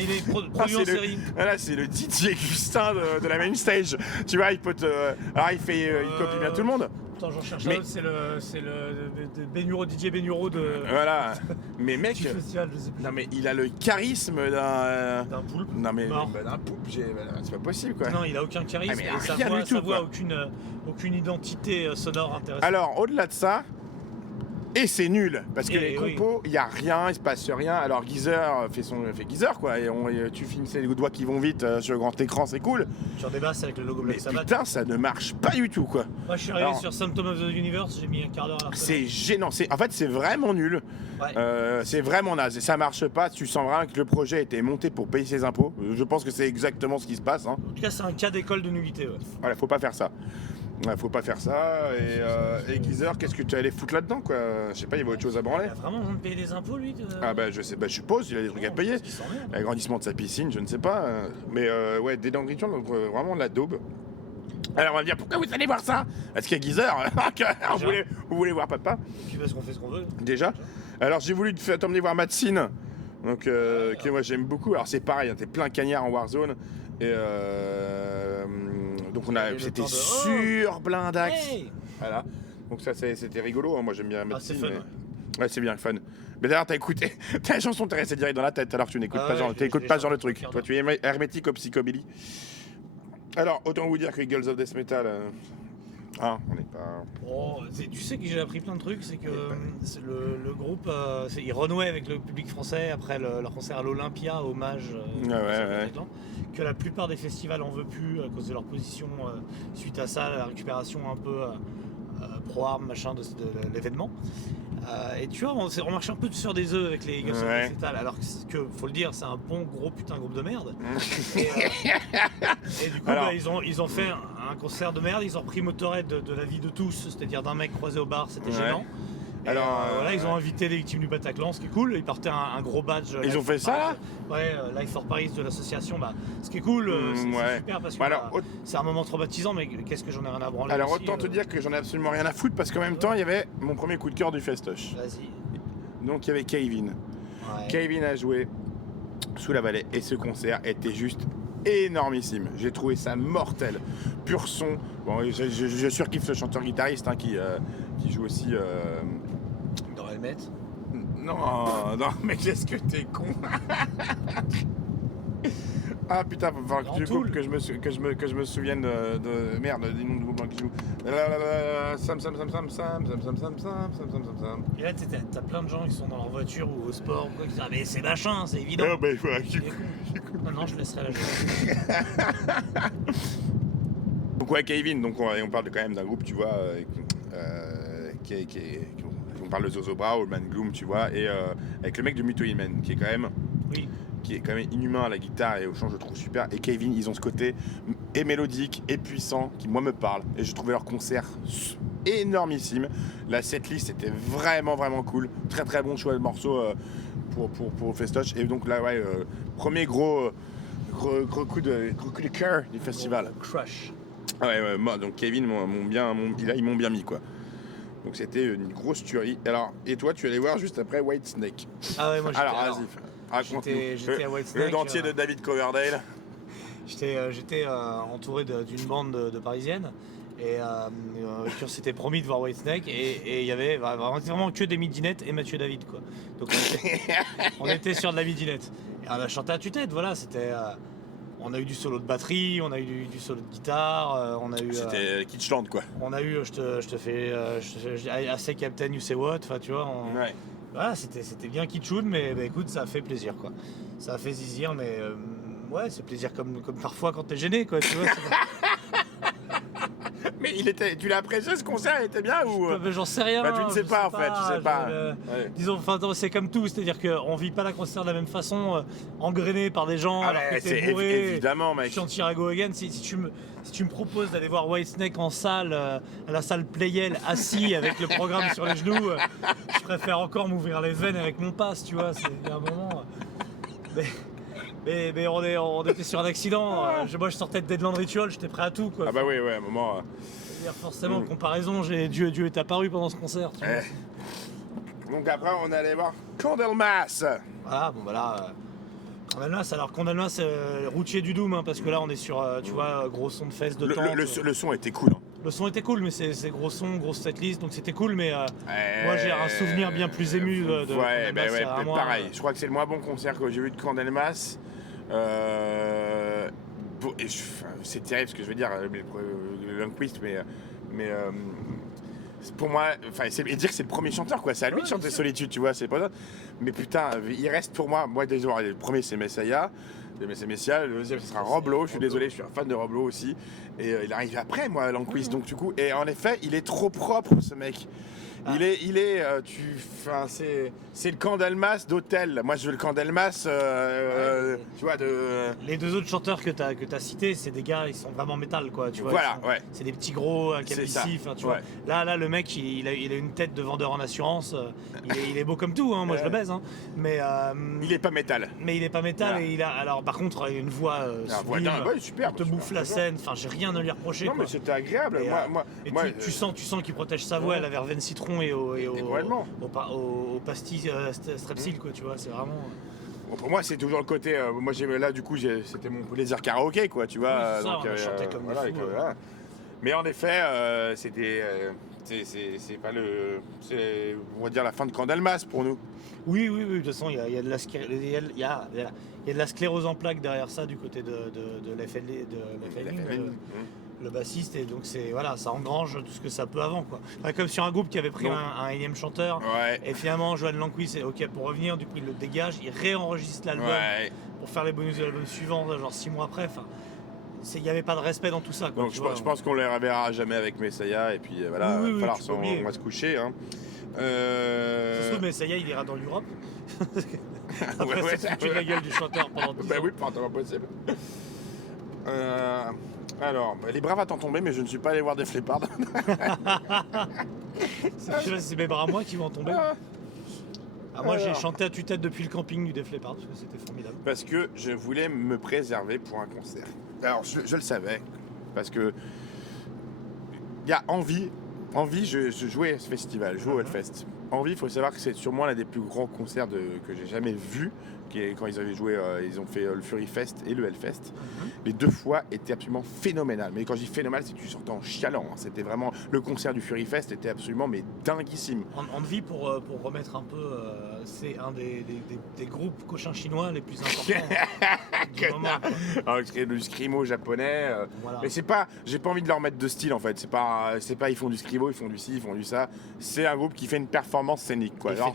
il est produit en série. Voilà, c'est le Didier Gustin de la main stage. Tu vois, il peut te. Alors il copie bien tout le monde. Attends, j'en cherche un autre, c'est le Benuro, Didier Benuro de. Voilà. Mais mec. Du festival, je sais plus. Non mais il a le charisme d'un poulpe. Non mais d'un poulpe, c'est pas possible quoi. Non, il a aucun charisme. Mais et sa voix aucune identité sonore intéressante. Alors au-delà de ça. Et c'est nul, parce que les compos, il n'y a rien, il se passe rien. Alors Geezer fait Geezer, quoi. Et tu filmes les doigts qui vont vite sur le grand écran, c'est cool. Sur des basses avec le logo Black Sabbath. Putain, ça ne marche pas du tout, quoi. Moi, je suis arrivé sur Symptom of the Universe, j'ai mis un quart d'heure à la c'est gênant. En fait, c'est vraiment nul. Ouais. C'est vraiment naze. Et ça marche pas. Tu sens vraiment que le projet a été monté pour payer ses impôts. Je pense que c'est exactement ce qui se passe. Hein. En tout cas, c'est un cas d'école de nullité. Ouais. Voilà, faut pas faire ça. Ouais, faut pas faire ça. Et Geezer, qu'est-ce que tu allais foutre là-dedans, quoi? Je sais pas, il y avait autre chose à branler. Il a vraiment besoin de payer des impôts, lui Ah bah je sais, je suppose, il a des trucs à payer. L'agrandissement de sa piscine, je ne sais pas. Mais ouais, des Deadland Ritual, donc vraiment de la daube. Alors on va me dire, pourquoi vous allez voir ça? Parce qu'il y a Geezer. vous voulez voir papa? Et puis parce qu'on fait ce qu'on veut. Déjà. Alors j'ai voulu t'emmener voir Matsine, donc que moi j'aime beaucoup. Alors c'est pareil, t'es plein cagnard en Warzone. Et donc c'était sur blindax. Hey, voilà. Donc ça c'était rigolo, hein. Moi j'aime bien Matsine. C'est fun. Mais... Ouais, c'est bien fun. Mais d'ailleurs t'as écouté ta chanson t'est restée direct dans la tête alors que tu n'écoutes pas genre, t'écoutes pas genre le truc. Toi tu es hermétique au psychobilly. Alors, autant vous dire que Eagles of Death Metal, on n'est pas... Oh, tu sais que j'ai appris plein de trucs, c'est que c'est le groupe, ils renouaient avec le public français après leur concert à l'Olympia, hommage que la plupart des festivals en veulent plus à cause de leur position suite à ça, la récupération un peu pro-armes, machin de l'événement. Et tu vois, on marche un peu sur des œufs avec les Eagles of Death Metal, alors que, faut le dire, c'est un bon gros putain de groupe de merde. Et du coup, alors, ils ont fait un concert de merde, ils ont repris Motorhead de la vie de tous, c'est-à-dire d'un mec croisé au bar, c'était gênant. Et alors, voilà, ils ont invité les victimes du Bataclan, ce qui est cool. Ils portaient un gros badge. Ils ont fait ça là ? Ouais, Life for Paris de l'association. Ce qui est cool, c'est super parce que c'est un moment traumatisant, mais qu'est-ce que j'en ai rien à branler. Alors aussi, autant te dire que j'en ai absolument rien à foutre parce qu'en même temps, il y avait mon premier coup de cœur du festoche. Vas-y. Donc il y avait Kevin. Kevin a joué sous la vallée et ce concert était juste énormissime. J'ai trouvé ça mortel. Pur son. Bon, je surkiffe le chanteur-guitariste qui joue aussi. Dans Helmet. Non, mais qu'est-ce que t'es con. Ah putain, va falloir que je me souvienne de merde, des noms de groupes qui jouent. Sam. Et là, t'as plein de gens qui sont dans leur voiture ou au sport ou quoi, qui disent mais c'est machin, c'est évident. Non, je laisserai la journée. Donc ouais, Kevin, donc on parle quand même d'un groupe, tu vois, on parle de Zozo Bra, Old Man Gloom, tu vois, et avec le mec de Mutoid Man, qui est quand même inhumain à la guitare et au chant, je trouve super. Et Kevin, ils ont ce côté et mélodique et puissant qui moi me parle. Et j'ai trouvé leur concert énormissime. La setlist était vraiment cool. Très très bon choix de morceaux pour le festoche. Et donc là, premier gros coup de cœur du festival. Crush. Moi, donc Kevin ils m'ont bien mis quoi. Donc c'était une grosse tuerie. Alors, et toi, tu allais voir juste après Whitesnake. Ah ouais, moi j'étais. Alors, vas-y, raconte-nous. À Whitesnake. Le dentier de David Coverdale. J'étais entouré d'une bande de Parisiennes. Et on s'était promis de voir Whitesnake. Et il y avait vraiment que des midinettes et Mathieu David, quoi. Donc on était sur de la midinette. Et on a chanté à tue-tête, voilà, c'était. On a eu du solo de batterie, on a eu du solo de guitare, on a eu... C'était Kitschland quoi. On a eu, je te fais I say Captain, you say what, enfin tu vois. Voilà, c'était bien kitschoun, mais écoute, ça a fait plaisir quoi. Ça a fait zizir, mais ouais, c'est plaisir comme parfois quand t'es gêné quoi, tu vois. Mais tu l'as apprécié ce concert, il était bien ou j'en sais rien. Tu ne sais pas en fait, tu sais pas. Disons, c'est comme tout, c'est-à-dire qu'on vit pas la concert de la même façon, engrainé par des gens, alors que t'es bourré. Évidemment, mec. Chantier à go again. Si tu me proposes d'aller voir Whitesnake en salle, à la salle Playel, assis avec le programme sur les genoux, je préfère encore m'ouvrir les veines avec mon pass, tu vois. C'est un moment. Mais on était sur un accident. Moi, je sortais de Deadland Ritual, j'étais prêt à tout, quoi. Ah bah oui, à un moment. C'est-à-dire forcément, comparaison, Dieu est apparu pendant ce concert. Tu vois. Donc après, on allait voir Candlemas. Voilà, bon bah là, Candlemas. Alors Candlemas, routier du Doom, hein, parce que là, on est sur, tu vois, gros son de fesses de temps. Le son était cool. Hein. Le son était cool, mais c'est gros son, grosse setlist, donc c'était cool, mais moi j'ai un souvenir bien plus ému de Candlemas. Pareil. Je crois que c'est le moins bon concert que j'ai vu de Candlemas. C'est terrible ce que je veux dire, le Lundqvist, mais pour moi, et dire que c'est le premier chanteur, quoi. C'est à lui de chanter Solitude, tu vois, c'est pas ça. Mais putain, il reste pour moi, le premier c'est Messiah. C'est Messia, le deuxième ce sera Rob Lowe, je suis désolé, je suis un fan de Rob Lowe aussi. Et il arrive après moi, Lundqvist, donc du coup, et en effet, il est trop propre ce mec. C'est le Candlemas d'hôtel. Moi, je veux le Candlemas, tu vois, de... Les deux autres chanteurs que t'as cités, c'est des gars, ils sont vraiment métal, quoi, tu vois. Voilà, C'est des petits gros, calvitie, tu vois. Là, le mec, il a une tête de vendeur en assurance. Il est beau comme tout, hein, moi je le baise, hein. Mais... il est pas métal. Mais il est pas métal, voilà. Et il a... Alors, par contre, une voix sublime, super, te bouffe la scène, enfin, j'ai rien à lui reprocher. Non, mais c'était agréable. Tu sens qu'il protège sa voix, la verveine citron et au pastis strepsil, quoi, tu vois, c'est vraiment... Bon, pour moi, c'est toujours le côté... c'était mon plaisir karaoké, quoi, tu vois. Oui, ça, on a chanté comme des fous. Mais en effet, c'était c'est pas le... C'est, on va dire, la fin de Candalmas pour nous. Oui, de toute façon, il y a de la sclérose en plaques derrière ça du côté de la FLE, le bassiste, et donc ça engrange tout ce que ça peut avant, quoi. Enfin, comme sur un groupe qui avait pris un énième chanteur, et finalement Johan Lanqui c'est ok pour revenir, du coup il le dégage, il réenregistre l'album pour faire les bonus de l'album suivant, genre 6 mois après. Enfin, il n'y avait pas de respect dans tout ça, quoi. Donc je pense qu'on les reverra jamais avec Messiah, et puis voilà, il va falloir on va se coucher. Hein. Ça se trouve, Messiah il ira dans l'Europe. Après, c'est foutu de la gueule du chanteur pendant 10 ans. Oui, pas possible. Alors, les bras va-t'en tomber, mais je ne suis pas allé voir des Fleppards. C'est mes bras à moi qui vont tomber. Moi, j'ai chanté à tue-tête depuis le camping du Def Leppard parce que c'était formidable. Parce que je voulais me préserver pour un concert. Alors, je le savais, parce que il y a Envie, je jouais à ce festival, je jouais au Hellfest. Envie, il faut savoir que c'est sûrement l'un des plus grands concerts que j'ai jamais vu. Quand ils avaient joué, ils ont fait le Fury Fest et le Hellfest. Les 2 fois étaient absolument phénoménales. Mais quand je dis phénoménal, c'est que tu sortais en chialant. Hein. C'était vraiment le concert du Fury Fest était absolument dinguissime. Envie pour remettre un peu, c'est un des groupes cochins chinois les plus importants du moment. Alors, le scrimo japonais. Voilà. Mais c'est pas, j'ai pas envie de leur mettre de style en fait. C'est pas ils font du scrimo, ils font du ci, ils font du ça. C'est un groupe qui fait une performance scénique, quoi. Alors,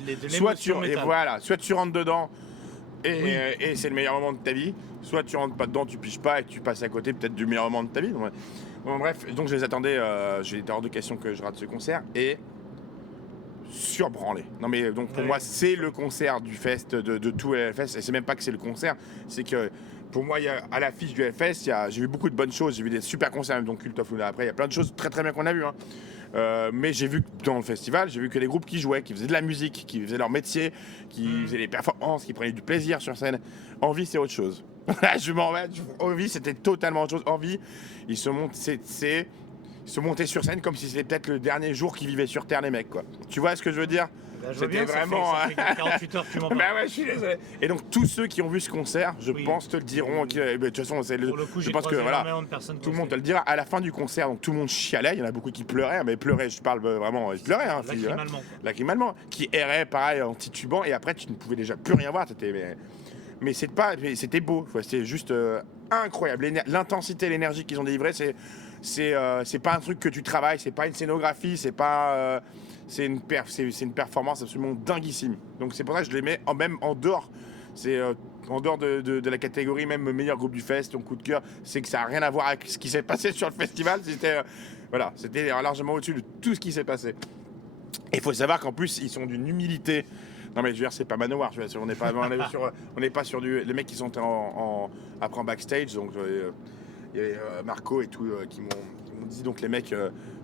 soit tu rentres dedans. Et c'est le meilleur moment de ta vie, soit tu rentres pas dedans, tu piges pas et tu passes à côté peut-être du meilleur moment de ta vie. Bon, bref, donc je les attendais, j'ai été hors de question que je rate ce concert et surbranlé. Non mais donc pour moi c'est le concert du fest, de tout Hellfest, et c'est même pas que c'est le concert, c'est que pour moi, à l'affiche du Hellfest, j'ai vu beaucoup de bonnes choses, j'ai vu des super concerts, même donc Cult of Luna après, il y a plein de choses très très bien qu'on a vues. Hein. Mais j'ai vu que dans le festival, j'ai vu que les groupes qui jouaient, qui faisaient de la musique, qui faisaient leur métier, qui faisaient des performances, qui prenaient du plaisir sur scène. Envie, c'est autre chose. Envie, c'était totalement autre chose. Envie, ils se montaient sur scène comme si c'était peut-être le dernier jour qu'ils vivaient sur Terre, les mecs, quoi. Tu vois ce que je veux dire? C'était vraiment. Ça fait 48 heures que tu m'en parles. Bah ouais, je suis désolé. Et donc tous ceux qui ont vu ce concert, je pense te le diront. De toute façon, c'est le. Pour le coup, je pense que voilà, tout le monde te le dira. À la fin du concert, donc tout le monde chialait. Il y en a beaucoup qui pleuraient, mais pleuraient. Je parle vraiment, ils pleuraient. Hein, lacrimalement. Qui erraient, pareil, en titubant. Et après, tu ne pouvais déjà plus rien voir. Mais c'était beau. C'était juste incroyable. L'intensité, l'énergie qu'ils ont délivrée, c'est pas un truc que tu travailles. C'est pas une scénographie. C'est pas. C'est une performance absolument dinguissime. Donc c'est pour ça que je les mets même en dehors. C'est en dehors de la catégorie même meilleur groupe du fest, ton coup de cœur. C'est que ça n'a rien à voir avec ce qui s'est passé sur le festival. C'était largement au-dessus de tout ce qui s'est passé. Et il faut savoir qu'en plus ils sont d'une humilité. Non mais je veux dire, c'est pas Manowar, on n'est pas sur les mecs qui sont après en backstage. Donc il y avait Marco et tout qui m'ont dit, donc les mecs,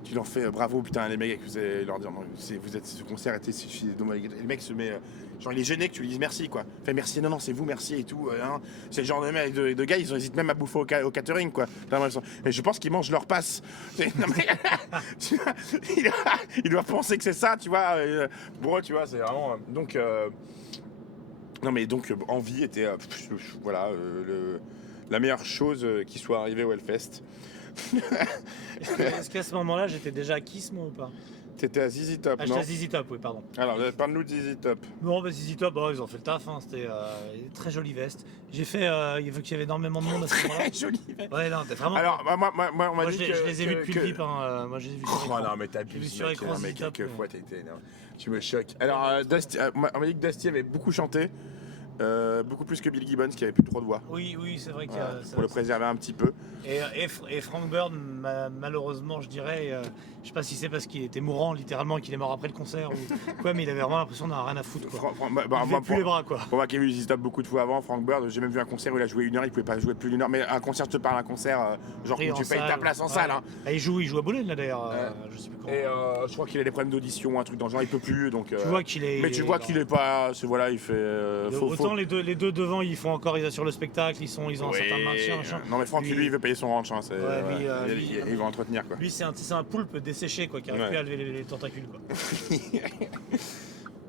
tu leur fais bravo, putain, les mecs, leur dire, non, ce concert était dommage. Les mecs se met, genre il est gêné que tu lui dises merci, quoi. Fait merci, non, c'est vous, merci et tout. Hein. C'est le genre de gars, ils hésitent même à bouffer au catering, quoi. Et je pense qu'ils mangent leur passe. Non, mais, ils doivent penser que c'est ça, tu vois. Pour eux, tu vois, c'est vraiment. Donc, non, mais donc, Envie était, la meilleure chose qui soit arrivée au Hellfest. Est-ce qu'à ce moment-là, j'étais déjà à Kiss, moi, ou pas? T'étais à ZZ Top, non? J'étais à ZZ Top, oui, pardon. Alors, parle-nous de ZZ Top. Bon, ZZ Top, ils ont fait le taf, hein. C'était une très jolie veste. J'ai fait, il y avait énormément de monde à ce moment-là. Très jolie veste. Ouais, non, t'es vraiment. Alors, moi, on m'a dit que... je les ai vus depuis le clip, hein. Moi, je les ai vus sur écran. Non, mais t'as vu sur écran, mais quelquefois, tu me choques. Alors, on m'a dit que Dusty avait beaucoup chanté. Beaucoup plus que Bill Gibbons qui avait plus trop de voix. Oui, c'est vrai qu'il pour le préserver un petit peu. Et Frank Bird, malheureusement, je dirais, je sais pas si c'est parce qu'il était mourant littéralement et qu'il est mort après le concert ou quoi, mais il avait vraiment l'impression d'avoir rien à foutre, quoi. Il avait plus les bras, quoi. Pour moi qui ai vu ZZ Top beaucoup de fois avant, Frank Bird, j'ai même vu un concert où il a joué 1 heure, il pouvait pas jouer plus d'1 heure, mais un concert, je te parle, un concert genre où tu payes ta place en salle. Hein. Et il joue à Boulogne là d'ailleurs, je sais plus comment. Et je crois qu'il a des problèmes d'audition, un truc dans le genre, il peut plus, donc. Tu vois qu'il est. Mais tu vois qu'il est pas, voilà, il fait. Autant les deux devant, ils assurent le spectacle, ils ont un certain maintien, machin. Non mais Franck, lui, il veut payer son ranch, hein, il va entretenir, quoi. Lui, c'est un poulpe desséché, quoi, qui arrive plus à lever les tentacules, quoi.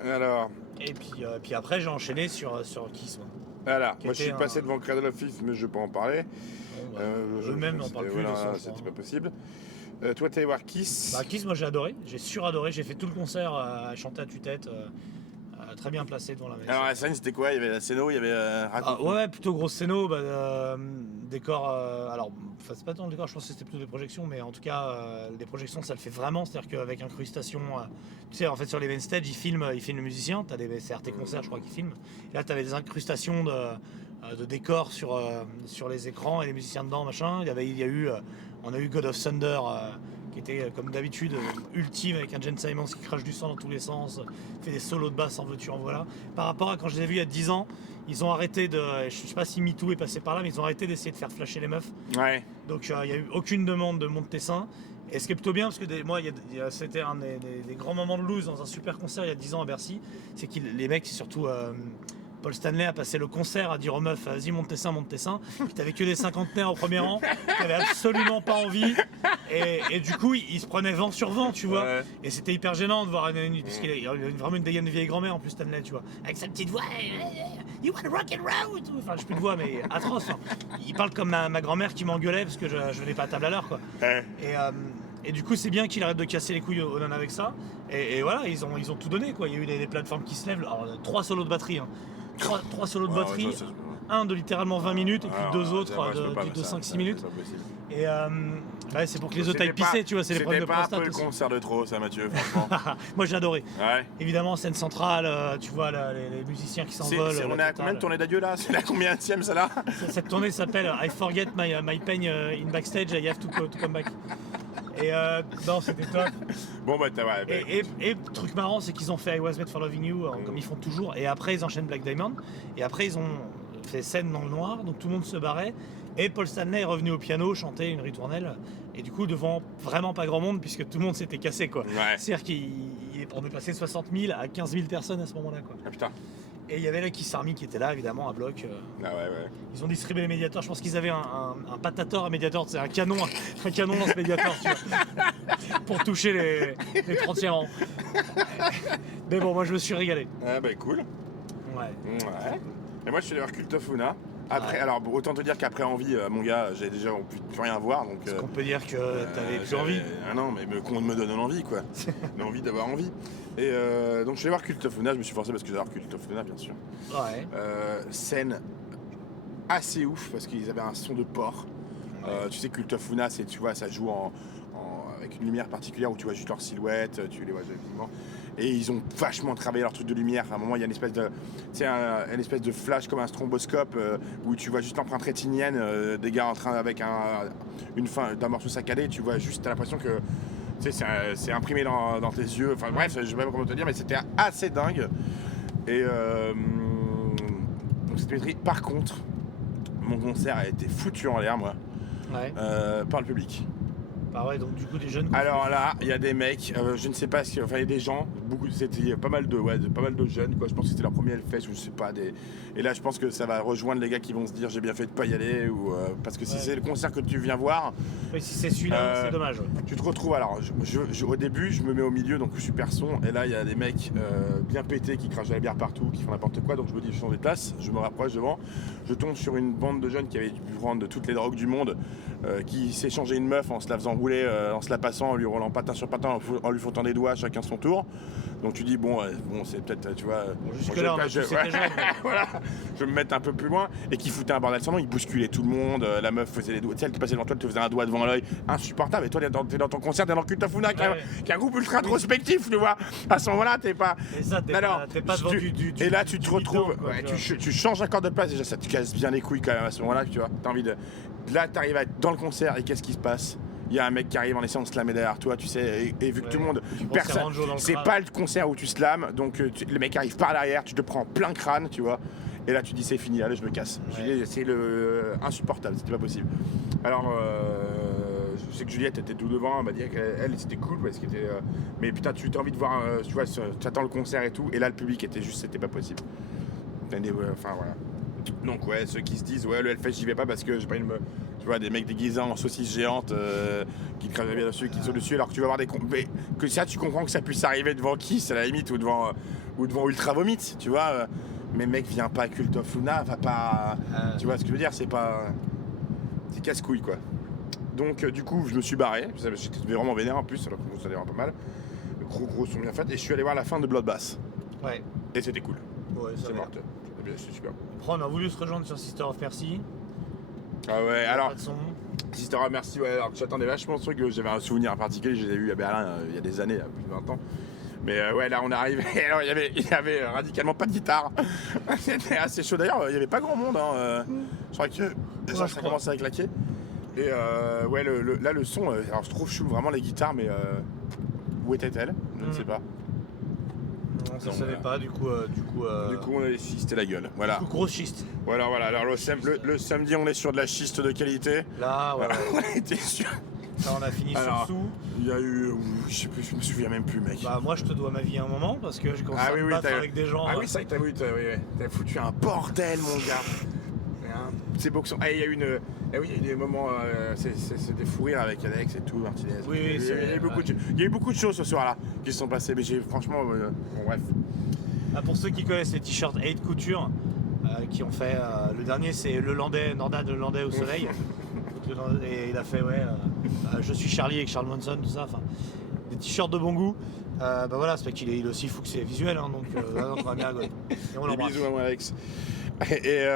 Alors. Et puis après, j'ai enchaîné sur Kiss. Voilà, qui moi je était suis passé devant Cradle of Filth, mais je vais pas en parler. Eux-mêmes n'en parlent plus. Voilà, de toute façon, c'était pas possible. Toi, t'es allé voir Kiss. Bah, Kiss, moi j'ai adoré, j'ai suradoré, j'ai fait tout le concert à chanter à tue-tête, très bien placé devant la maison. Alors la scène c'était quoi? Il y avait la scéno, il y avait Ouais, plutôt grosse scéno, décor. Alors, c'est pas tant le décor, je pense que c'était plutôt des projections, mais en tout cas, des projections ça le fait vraiment, c'est-à-dire qu'avec incrustation, tu sais, en fait sur les main stage, ils filment le musicien, c'est RT Concert, je crois qu'ils filment. Et là, t'avais des incrustations de décors sur les écrans et les musiciens dedans, machin. On a eu God of Thunder. Qui était comme d'habitude ultime avec un Gene Simons qui crache du sang dans tous les sens, fait des solos de basse en veux-tu en voilà. Par rapport à quand je les ai vus il y a 10 ans, ils ont arrêté je sais pas si MeToo est passé par là, mais ils ont arrêté d'essayer de faire flasher les meufs. Ouais. Donc il n'y a eu aucune demande de monte tes seins. Et ce qui est plutôt bien, parce que c'était un des grands moments de loose dans un super concert il y a 10 ans à Bercy, c'est que les mecs, surtout Paul Stanley a passé le concert à dire aux meufs vas-y monte tes seins, puis t'avais que des cinquantenaires au premier rang, qui avaient absolument pas envie, et du coup il se prenait vent sur vent, tu vois, et c'était hyper gênant de voir parce qu'il a vraiment une dégaine de vieille grand-mère en plus Stanley, tu vois, avec sa petite voix, you want rock and roll, enfin je plus de voix mais atroce, hein. Il parle comme ma grand-mère qui m'engueulait parce que je venais pas à table à l'heure, quoi. Et du coup c'est bien qu'il arrête de casser les couilles aux nanas avec ça, et voilà, ils ont tout donné, quoi. Il y a eu des plateformes qui se lèvent, alors 3 solos de batterie, hein. 3 solos de batterie, un de littéralement 20 minutes et puis 2 autres de 5-6 minutes. Et c'est pour que les autres aillent pisser, tu vois, c'est les problèmes de prostate. C'était pas un peu le concert de trop, ça, Mathieu, franchement. Moi j'ai adoré. Ouais. Évidemment, scène centrale, tu vois les musiciens qui s'envolent. On est à combien de tournées d'adieu là? C'est la combienième ça là? Cette tournée s'appelle I Forget My Pain in Backstage, I Have to Come Back. Et non, c'était top. Bon bah t'as ouais. Et truc marrant, c'est qu'ils ont fait I Was Made for Loving You, comme ils font toujours, et après ils enchaînent Black Diamond, et après ils ont fait scène dans le noir, donc tout le monde se barrait, et Paul Stanley est revenu au piano chanter une ritournelle, et du coup devant vraiment pas grand monde, puisque tout le monde s'était cassé, quoi. Ouais. C'est-à-dire qu'on est passé de 60 000 à 15 000 personnes à ce moment-là, quoi. Ah putain. Et il y avait la Kiss Army qui était là, évidemment, à bloc. Ah ouais. Ils ont distribué les médiators. Je pense qu'ils avaient un patator à médiator, c'est un canon dans ce médiator, tu vois, pour toucher les 30e rangs. Mais bon, moi je me suis régalé. Ah bah cool. Ouais. Et moi je suis allé voir Cult of Luna. Après, alors autant te dire qu'après Envie, mon gars, j'ai déjà plus rien voir. Donc, est-ce qu'on peut dire que t'avais plus envie? Ah non, mais qu'on me donne l'envie, quoi. L'envie d'avoir envie. Et donc je suis allé voir Cult of Luna, je me suis forcé parce que j'adore Cult of Luna, bien sûr. Ouais. Scène assez ouf parce qu'ils avaient un son de porc. Tu sais, Cult of Luna, tu vois, ça joue avec une lumière particulière où tu vois juste leur silhouette, tu les vois effectivement. Et ils ont vachement travaillé leur truc de lumière. À un moment, il y a une espèce de flash comme un stromboscope où tu vois juste l'empreinte rétinienne des gars en train avec une fin d'un morceau saccadé. Tu vois juste, t'as l'impression que c'est imprimé dans tes yeux. Enfin bref, je sais pas comment te dire, mais c'était assez dingue. Et donc c'était maîtrise. Par contre, mon concert a été foutu en l'air, moi, par le public. Bah ouais, donc du coup des jeunes. Alors là, il y a des mecs, je ne sais pas il y a des gens, c'était pas mal de jeunes, quoi. Je pense que c'était leur premier Hellfest ou je sais pas. Et là, je pense que ça va rejoindre les gars qui vont se dire j'ai bien fait de pas y aller ou parce que si c'est le concert que tu viens voir. Oui, si c'est celui-là, c'est dommage. Ouais. Tu te retrouves alors. Au début, je me mets au milieu, donc super son, et là il y a des mecs bien pétés qui crachent de la bière partout, qui font n'importe quoi. Donc je me dis je change de place, je me rapproche devant, je tombe sur une bande de jeunes qui avaient dû prendre de toutes les drogues du monde, qui s'échangeaient une meuf en se la faisant rouler, en se la passant, en lui roulant patin sur patin, en lui foutant des doigts, chacun son tour. Donc tu dis bon c'est peut-être, tu vois. Jusque-là, voilà, je vais me mettre un peu plus loin, et qui foutait un bordel sans nom, il bousculait tout le monde, la meuf faisait les doigts, tu sais, elle te passait devant toi, elle te faisait un doigt devant l'œil, insupportable. Et toi t'es dans ton concert, t'es dans Cult of Luna, qui est un groupe ultra introspectif, tu vois. À ce moment-là, t'es pas. Et ça, t'es pas devant et là tu te retrouves, tu changes encore de place, déjà ça te casse bien les couilles quand même à ce moment-là, tu vois. T'as envie de. Là t'arrives à être dans le concert, et qu'est-ce qui se passe? Il y a un mec qui arrive en essayant de slammer derrière toi, tu sais, et vu que tout le monde, personne, c'est pas le concert où tu slams, donc le mec arrive par derrière, tu te prends plein crâne, tu vois, et là tu dis c'est fini, allez je me casse. C'est insupportable, c'était pas possible. Alors je sais que Juliette était tout devant, elle m'a dit qu'elle c'était cool parce qu'elle était, mais putain tu as envie de voir, tu vois, tu attends le concert et tout, et là le public était juste, c'était pas possible. Enfin voilà. Donc ouais, ceux qui se disent ouais le Hellfest j'y vais pas parce que j'ai pas une, tu vois, des mecs déguisés en saucisses géantes qui te crèvent bien dessus, qui sont dessus, alors que tu vas avoir que ça tu comprends que ça puisse arriver devant Kiss à la limite, ou devant Ultra Vomit, tu vois. Mais mec, viens pas à Cult of Luna, va pas. Tu vois ce que je veux dire, c'est pas. C'est casse-couille quoi. Donc du coup, je me suis barré. J'étais vraiment vénère en plus, alors que ça allait un peu mal. Le gros son bien fait. Et je suis allé voir la fin de Bloodbath. Ouais. Et c'était cool. Ouais, C'est mort. C'est super. Après, on a voulu se rejoindre sur Sister of Mercy. Ah ouais, alors. Pas de son. Sister of Mercy, ouais, alors j'attendais vachement ce truc. J'avais un souvenir particulier, je les ai vus à Berlin il y a des années, il y a plus de 20 ans. Mais ouais, là on arrive, et alors il y avait radicalement pas de guitare. C'était assez chaud. D'ailleurs, il n'y avait pas grand monde. Je crois que ça commençait à claquer. Et ouais, là le son, alors je trouve chou vraiment les guitares, mais où était-elle? Je ne sais pas. Non, ça savait pas, du coup, on a schisté la gueule. Voilà. Du coup, gros schiste. Voilà. Alors le samedi, on est sur de la schiste de qualité. Là, ouais. On était sûr. Là, on a fini Alors, sur sous. Il y a eu, je sais plus, je me souviens même plus, mec. Bah, moi, je te dois ma vie à un moment parce que j'ai commencé à me battre avec des gens. Ah oui, c'est vrai que t'as foutu un bordel, mon gars. C'est beau que il y a eu il y a eu des moments, c'est des fous rires avec Alex et tout, Martinez. Oui, il y a eu beaucoup de choses ce soir-là qui se sont passées, mais franchement, bon, bref. Ah, pour ceux qui connaissent les t-shirts Hate Couture, qui ont fait, le dernier c'est le Landais, Nordad le Landais au soleil. Et il a fait je suis Charlie avec Charles Manson, tout ça, enfin des t-shirts de bon goût. Bah voilà, c'est pas qu'il est aussi fou que c'est visuel, hein, donc on va bien rigoler. Et on l'embrasse. Bisous à moi Alex. Et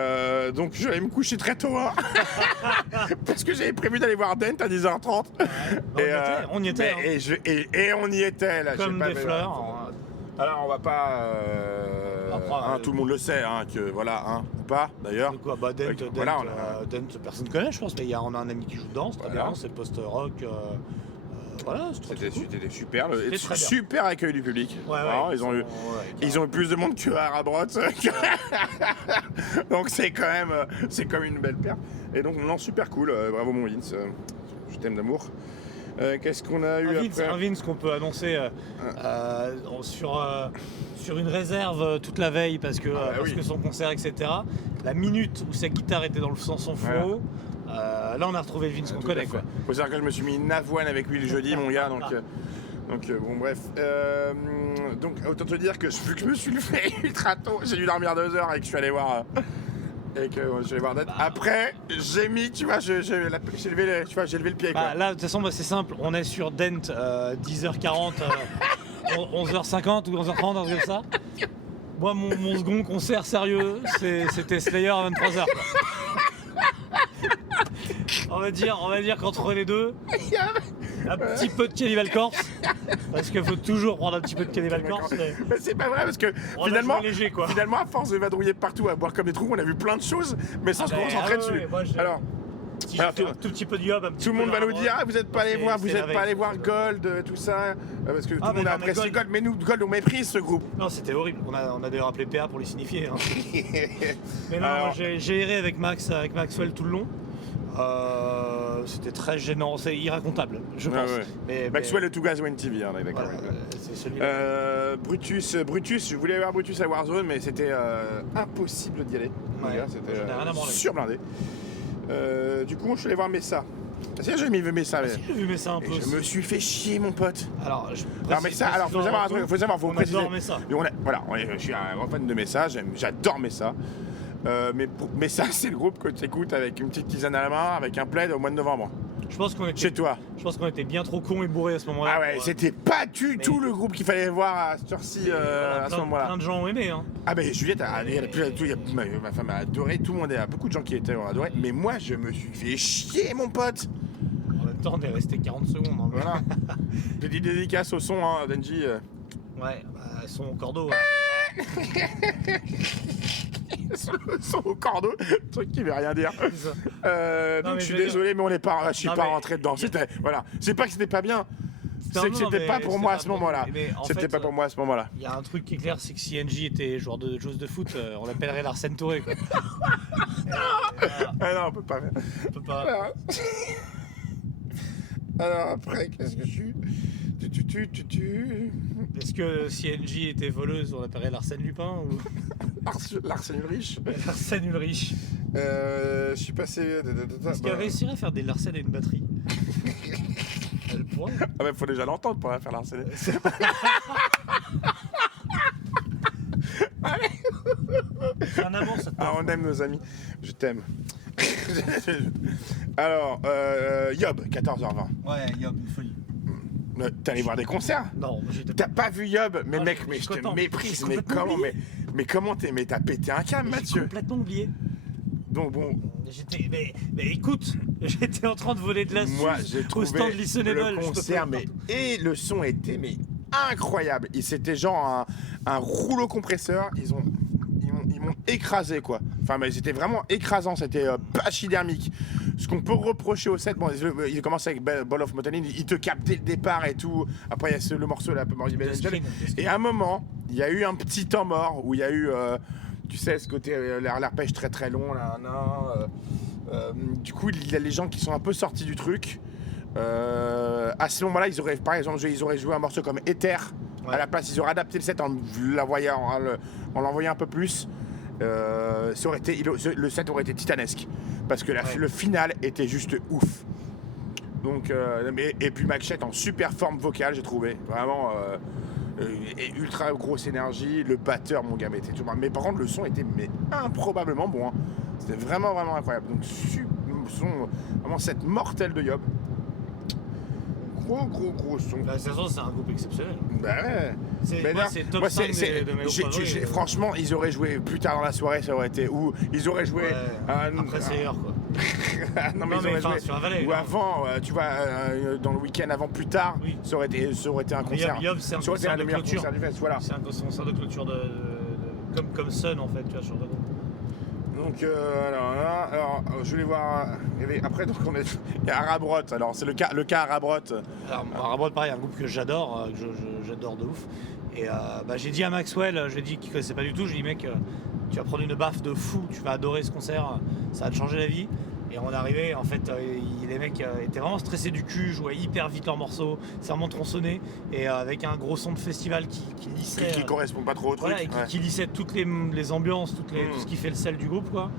donc je vais me coucher très tôt, hein, parce que j'avais prévu d'aller voir Dent à 10h30. Ouais, on y était. Et on y était là. Comme des fleurs. Alors on va pas. Après, tout le monde le sait, que voilà, ou pas d'ailleurs. Quoi, bah Dent, voilà, Dent, personne ne connaît, je pense, mais on a un ami qui joue dedans, c'est très bien, c'est post-rock. Voilà, c'était super, très bien. super accueil du public. Ouais, ils ont eu plus de monde que à Rabrot. Donc c'est quand même une belle perte. Et donc non, super cool, bravo mon Vince, je t'aime d'amour. Qu'est-ce qu'on a eu après? Un Vince qu'on peut annoncer sur une réserve toute la veille parce que son concert, etc. La minute où sa guitare était dans le son flow. Là on a retrouvé le Vince qu'on connaît quoi. Faut savoir que je me suis mis une avoine avec lui le jeudi mon gars, donc bon bref. Donc autant te dire que vu que je me suis levé ultra tôt, j'ai dû dormir 2 heures et que je suis allé voir je vais voir Dent. Après, j'ai mis, tu vois, j'ai levé le pied. Quoi. Là, de toute façon, c'est simple. On est sur Dent 10h40, 11h50 ou 11h30, un truc comme ça. Moi, mon second concert sérieux, c'était Slayer à 23h. On va dire qu'entre les deux, un petit peu de Cannibal Corpse, parce qu'il faut toujours prendre un petit peu de Cannibal Corpse. Mais c'est pas vrai parce que finalement, à force de vadrouiller partout, à boire comme des trous, on a vu plein de choses, mais sans se concentrer dessus. Alors, tout petit peu de yob, tout le monde va nous dire vous n'êtes pas allé voir Gold, tout ça, parce que tout le monde a apprécié Gold, mais nous Gold on méprise ce groupe. Non, c'était horrible. On a d'ailleurs appelé PA pour les signifier. Hein. Mais non, j'ai erré avec Maxwell tout le long. C'était très gênant, c'est irracontable, je pense. Mais Maxwell et Two Guys One TV, d'accord. C'est celui-là. Brutus, je voulais avoir Brutus à Warzone, mais c'était impossible d'y aller. C'était surblindé. Du coup, je suis allé voir Messa. C'est j'ai mis Messa. J'ai vu Messa un peu. Je me suis fait chier, mon pote. Alors, Messa, faut savoir un truc, faut préciser. Messa. Je suis un grand fan de Messa, j'adore Messa. Mais ça, c'est le groupe que tu écoutes avec une petite tisane à la main, avec un plaid au mois de novembre. Chez toi. Je pense qu'on était bien trop cons et bourrés à ce moment-là. Ah ouais, c'était pas du tout le groupe qu'il fallait voir à cette heure-ci, à ce moment-là. Plein de gens ont aimé. Hein. Ah ben Juliette, ma femme a adoré, tout le monde, il y a beaucoup de gens qui ont adoré, mais moi je me suis fait chier, mon pote. En même temps, on est resté 40 secondes. Hein. Voilà. J'ai dit dédicace au son, Denji. Ouais, son au cordeau. Son au cordeau, truc qui veut rien dire. Donc je suis désolé, mais je suis pas rentré dedans. C'est pas que c'était pas bien. C'est que c'était pas pour moi à ce moment-là. C'était pas pour moi à ce moment-là. Il y a un truc qui est clair, c'est que si NJ était joueur de joueuse de foot, on l'appellerait l'Arsène Touré. Quoi. Ah non, on peut pas. On peut pas. Alors après, qu'est-ce que je suis? Est-ce que si NJ était voleuse, on l'appellerait l'Arsène Lupin ou L'Arsène Ulrich? L'Arsène Ulrich. Je suis passé. Est-ce qu'elle réussirait à faire des Larsen à une batterie? Elle pourrait. Ah, mais faut déjà l'entendre pour la faire l'harceler. On aime nos amis. Je t'aime. Alors, Yob, 14h20. Ouais, Yob, une folie. T'es allé voir des concerts? Non, j'étais T'as pas vu Yob? Mais mec, mais je te content. méprise. J'ai Mais complètement comment, oublié. mais comment t'es? Mais t'as pété un câble, J'ai Mathieu. complètement oublié. Donc bon, Mais écoute, j'étais en train de voler de la moi suze j'ai au trouvé stand Listenable. le concert, et le son était incroyable. C'était genre un rouleau compresseur. Ils m'ont écrasé quoi. Enfin, mais c'était vraiment écrasant. C'était pachydermique. Ce qu'on peut reprocher au set, bon, il commence avec Ball of Motonin, il te capte dès le départ et tout. Après, il y a le morceau là, et à un moment, il y a eu un petit temps mort où il y a eu, tu sais, ce côté l'arpège très très long là. Du coup, il y a les gens qui sont un peu sortis du truc. À ce moment-là, par exemple, ils auraient joué un morceau comme Ether. Ouais. À la place, ils auraient adapté le set en l'envoyant un peu plus. Le set aurait été titanesque parce que le final était juste ouf. Donc, et puis Machette en super forme vocale, j'ai trouvé vraiment et ultra grosse énergie. Le batteur, mon gars, était tout. Mais par contre, le son était improbablement bon. Hein. C'était vraiment incroyable. Donc, son vraiment set mortel de Yob. Gros son. Bah, de toute façon, c'est un groupe exceptionnel. Bah ouais. C'est top 5 de mes favoris. Franchement, ils auraient joué plus tard dans la soirée, ça aurait été. Ou ils auraient joué. Après, c'est ailleurs quoi. non, mais ils auraient joué. Sur la vallée, ou avant, tu vois, dans le week-end avant, plus tard, ça aurait été un concert. Yob, c'est un concert de clôture. Voilà. C'est un concert de clôture comme Sun en fait, tu vois, sur le groupe. Donc alors, je voulais voir. Après, donc il y a Arabrot. Alors c'est le cas Arabrot. Alors Arabrot, pareil, un groupe que j'adore, j'adore de ouf. Et j'ai dit à Maxwell, je lui ai dit qu'il connaissait pas du tout. Je lui ai dit mec, tu vas prendre une baffe de fou, tu vas adorer ce concert, ça va te changer la vie. Et on est arrivé, en fait, les mecs étaient vraiment stressés du cul, jouaient hyper vite leurs morceaux, c'est vraiment tronçonné, et avec un gros son de festival qui lissait. Qui correspond pas trop au truc. Voilà, et qui lissait toutes les ambiances, tout ce qui fait le sel du groupe, quoi.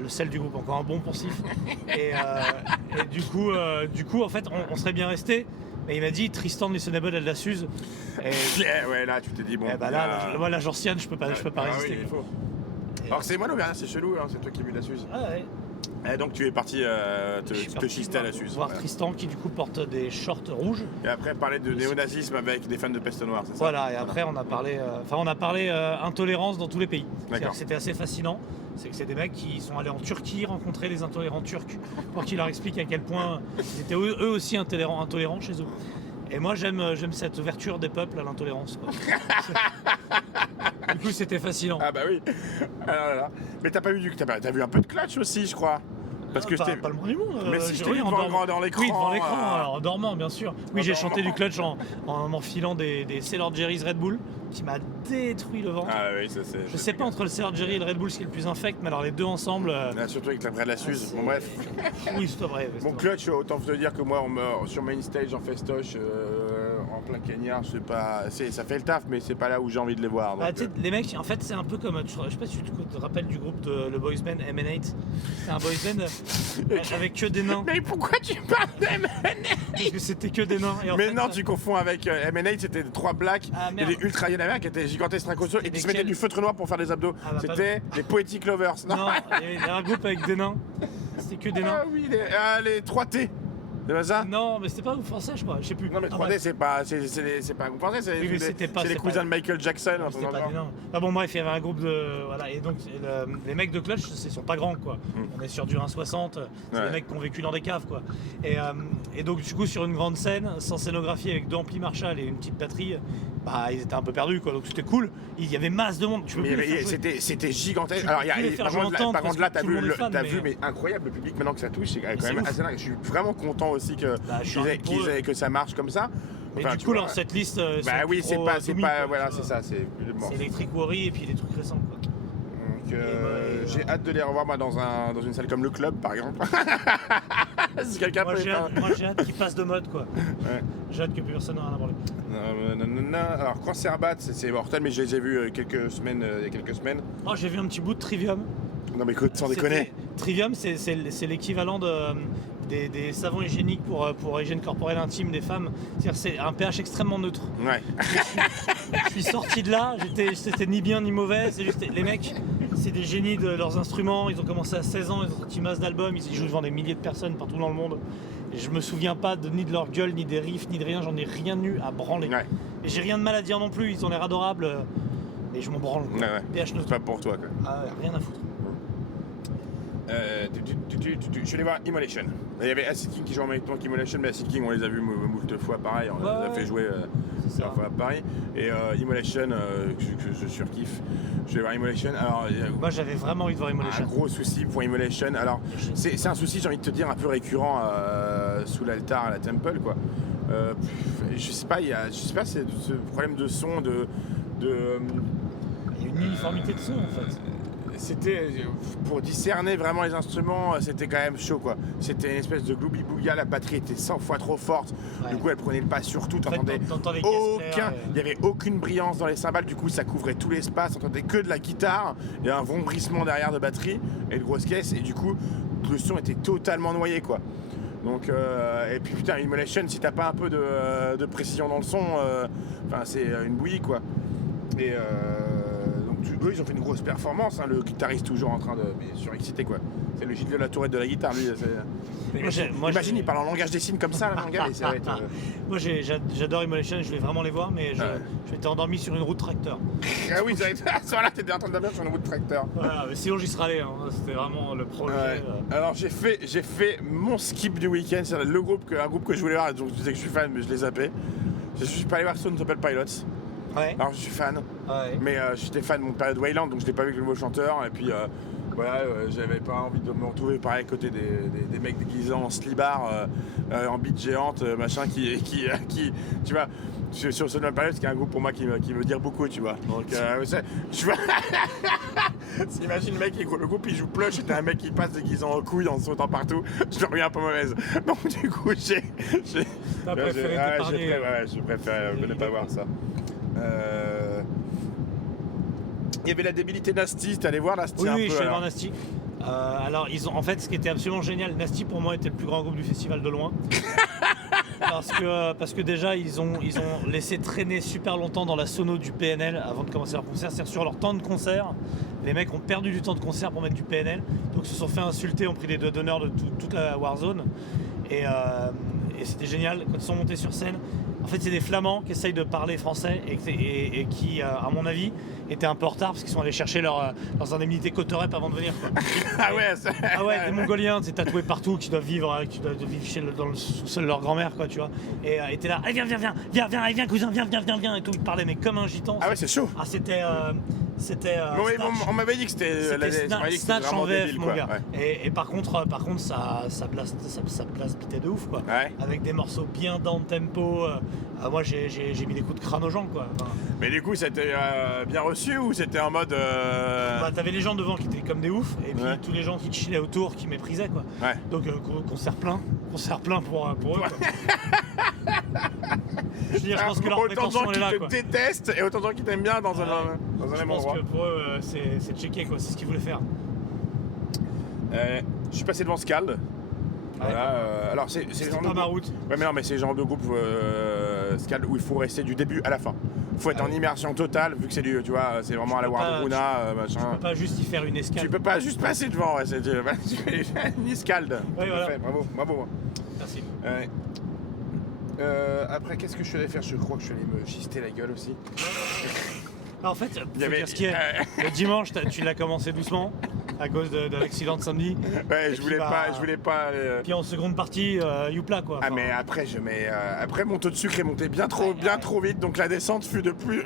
Le sel du groupe, encore un bon poncif. et du coup, en fait, on serait bien resté. Mais il m'a dit Tristan de Listenable a de la suze. Ouais, là, tu t'es dit bon. Moi, la Jorciane, je peux pas résister. Oui, il faut. Alors c'est moi l'Auvergnat, c'est chelou, hein, c'est toi qui as vu de la suze. Ah ouais. Et donc tu es parti te chister à la suze. Voir Tristan qui du coup porte des shorts rouges. Et après parler de néonazisme avec des fans de Peste Noire, c'est ça? Voilà, et après on a parlé intolérance dans tous les pays. C'était assez fascinant. C'est que c'est des mecs qui sont allés en Turquie rencontrer les intolérants turcs pour qu'ils leur expliquent à quel point ils étaient eux aussi intolérants chez eux. Et moi j'aime cette ouverture des peuples à l'intolérance. Du coup c'était fascinant. Ah bah oui. Mais t'as vu un peu de Clutch aussi, je crois. Parce que pas le monde du monde. Mais si je t'ai vu dans l'écran. Oui, devant l'écran, alors, en dormant bien sûr. Oui, j'ai chanté du Clutch en m'enfilant des Sailor Jerry's Red Bull qui m'a détruit le ventre. Ah oui, ça c'est. Je sais pas entre le Sailor Jerry et le Red Bull ce qui est le plus infect, mais alors les deux ensemble. Surtout avec la vraie de la suze. Bon bref. Oui, c'est vrai. Bon Clutch, autant te dire que moi on meurt sur main stage en festoche en plein Kenya, ça fait le taf, mais c'est pas là où j'ai envie de les voir. Donc, les mecs, en fait c'est un peu comme, je sais pas si tu te rappelles du groupe le boys band M&8. C'est un boys band avec que des nains. Mais pourquoi tu parles d'M&8? Parce que c'était que des nains. Mais non, tu confonds avec M&8, c'était 3 blacks, et des ultra yannamers qui étaient gigantesques stracosaux et qui se mettaient du feutre noir pour faire des abdos. C'était les Poetic Lovers. Non, il y avait un groupe avec des nains. C'était que des nains. Ah oui, les 3T. C'est pas ça? Non, mais c'était pas un groupe français, je crois. Je sais plus. Non, mais 3D, c'est pas un groupe français, c'est les cousins de Michael Jackson. C'était pas énorme. Ah bon, bref, il y avait un groupe de. Voilà, et donc les mecs de Clutch, ils sont pas grands, quoi. On est sur du 1,60. C'est des mecs qui ont vécu dans des caves, quoi. Et donc, du coup, sur une grande scène, sans scénographie, avec 2 amplis Marshall et une petite batterie, ils étaient un peu perdus, quoi. Donc, c'était cool. Il y avait masse de monde. C'était gigantesque. Alors, par contre, là, t'as vu, mais incroyable, le public, maintenant que ça touche, c'est quand même assez dingue. Je suis vraiment content aussi que ça marche comme ça. Enfin, et du coup, alors, cette liste. Oui, c'est pas. Voilà, c'est ça. C'est Electric Worry et puis des trucs récents, quoi. Donc, j'ai hâte de les revoir moi, dans une salle comme le club, par exemple. Si quelqu'un peut. Moi, j'ai hâte qu'ils passent de mode, quoi. Ouais. J'ai hâte que plus personne n'en ait rien à parler. Alors, Cancerbat, c'est mortel, mais je les ai vus il y a quelques semaines. Oh, j'ai vu un petit bout de Trivium. Non, mais écoute, sans déconner. Trivium, c'est l'équivalent des savons hygiéniques pour hygiène corporelle intime des femmes. C'est-à-dire c'est un pH extrêmement neutre. Ouais. Je suis sorti de là, c'était ni bien ni mauvais, c'est juste les mecs, c'est des génies de leurs instruments. Ils ont commencé à 16 ans, ils ont sorti masse d'albums, ils jouent devant des milliers de personnes partout dans le monde. Et je me souviens pas ni de leur gueule, ni des riffs, ni de rien, j'en ai rien eu à branler. Ouais. Et j'ai rien de mal à dire non plus, ils ont l'air adorables. Et je m'en branle. Quoi. Ouais. PH C'est pas pour toi quoi. Ah ouais, rien à foutre. Je suis allé voir Immolation. Il y avait Acid King qui jouait en même temps qu'Immolation, mais Acid King on les a vus moult fois pareil, on les a fait jouer plusieurs fois à Paris. Et Immolation, que je surkiffe. Je vais voir Immolation. Alors, moi j'avais vraiment envie de voir Immolation. Un gros souci pour Immolation. Alors c'est un souci, j'ai envie de te dire, un peu récurrent sous l'altar à la Temple quoi. Je sais pas, c'est ce problème de son, il y a une uniformité de son en fait. C'était pour discerner vraiment les instruments, c'était quand même chaud quoi. C'était une espèce de gloubi bouga, la batterie était 100 fois trop forte. Ouais. Du coup elle prenait le pas sur tout, t'entendais il n'y avait aucune brillance dans les cymbales, du coup ça couvrait tout l'espace, t'entendais que de la guitare et un vombrissement derrière de batterie et de grosses caisses et du coup le son était totalement noyé quoi. Donc et puis putain Immolation, si t'as pas un peu de précision dans le son, c'est une bouillie quoi. Et eux ils ont fait une grosse performance, hein, le guitariste toujours en train de surexciter quoi. C'est le Gilles de la Tourette de la guitare lui. Imagine il parle en langage des signes comme ça là mon gars. Moi j'adore Immolation, je vais vraiment les voir mais je m'étais endormi sur une route tracteur. Ah oui, là t'étais en train de dormir sur une route tracteur. Voilà, mais sinon j'y serais allé, hein. C'était vraiment le projet. Ouais. Alors j'ai fait mon skip du week-end, c'est un groupe que je voulais voir, donc je disais que je suis fan mais je l'ai zappé. Je suis pas allé voir Stone Temple Pilots. Ouais. Alors je suis fan, mais j'étais fan de mon période Wayland, donc je l'ai pas vu avec le nouveau chanteur. Et puis j'avais pas envie de me retrouver pareil à côté des mecs déguisés en slibard, en bite géante, machin, qui tu vois, sur Stone Temple Pilots, qui est un groupe pour moi qui veut dire beaucoup, tu vois. Donc tu vois, imagine le mec, le groupe il joue Plush, et t'as un mec qui passe déguisé en couille en sautant partout, je le reviens un peu mauvaise. Donc du coup j'ai préféré t'épargner. Je préfère ne pas voir ça. Il y avait la débilité Nasty, t'es allé voir Nasty un peu? Oui, je suis allé voir Nasty. Alors, en fait, ce qui était absolument génial, Nasty pour moi était le plus grand groupe du festival de loin. parce que déjà, ils ont laissé traîner super longtemps dans la sono du PNL avant de commencer leur concert. C'est-à-dire sur leur temps de concert, les mecs ont perdu du temps de concert pour mettre du PNL. Donc ils se sont fait insulter, ont pris les d'honneur de toute la Warzone. Et c'était génial quand ils sont montés sur scène. En fait, c'est des Flamands qui essayent de parler français et qui, à mon avis, étaient un peu en retard parce qu'ils sont allés chercher leurs indemnités Coterep avant de venir. Quoi. Des Mongoliens, c'est tatoués partout, qui doivent vivre dans le sous-sol de leur grand-mère, quoi, tu vois. Et t'es là, allez, viens, cousin, viens, et tout. Ils parlaient, mais comme un gitan. Ah ouais, c'est chaud. Ah, c'était on m'avait dit que c'était Snatch en VF, débile, mon gars. Ouais. Et par contre, ça place pitait de ouf, quoi. Ouais. Avec des morceaux bien down tempo. Moi, j'ai mis des coups de crâne aux gens, quoi. Enfin, mais du coup, c'était bien reçu ou c'était en mode t'avais les gens devant qui étaient comme des oufs et puis tous les gens qui chillaient autour qui méprisaient, quoi. Ouais. Donc concert plein pour eux, quoi. Je pense que leur prétention est là, quoi. Autant de gens qui te détestent et autant de gens qui t'aiment bien dans un même endroit. Je pense que pour eux, c'est checké, quoi. C'est ce qu'ils voulaient faire. Je suis passé devant Scald. Voilà, alors c'est genre pas ma route. Ouais, mais non, mais c'est le genre de groupe Scald où il faut rester du début à la fin. Il faut être en immersion totale, vu que c'est du, tu vois, c'est vraiment à la Wardruna, machin. Tu peux pas juste y faire une escale. Tu peux pas juste passer devant, c'est une escalade. Ouais, voilà. Bravo. Merci. Après, qu'est-ce que je suis allé faire? Je crois que je suis allé me chister la gueule aussi. En fait, dire ce qui est. Le dimanche, tu l'as commencé doucement à cause de l'accident de samedi. Ouais, je voulais pas. Puis en seconde partie, Youpla, quoi. Enfin, mais après mon taux de sucre est monté bien trop vite, donc la descente fut de plus.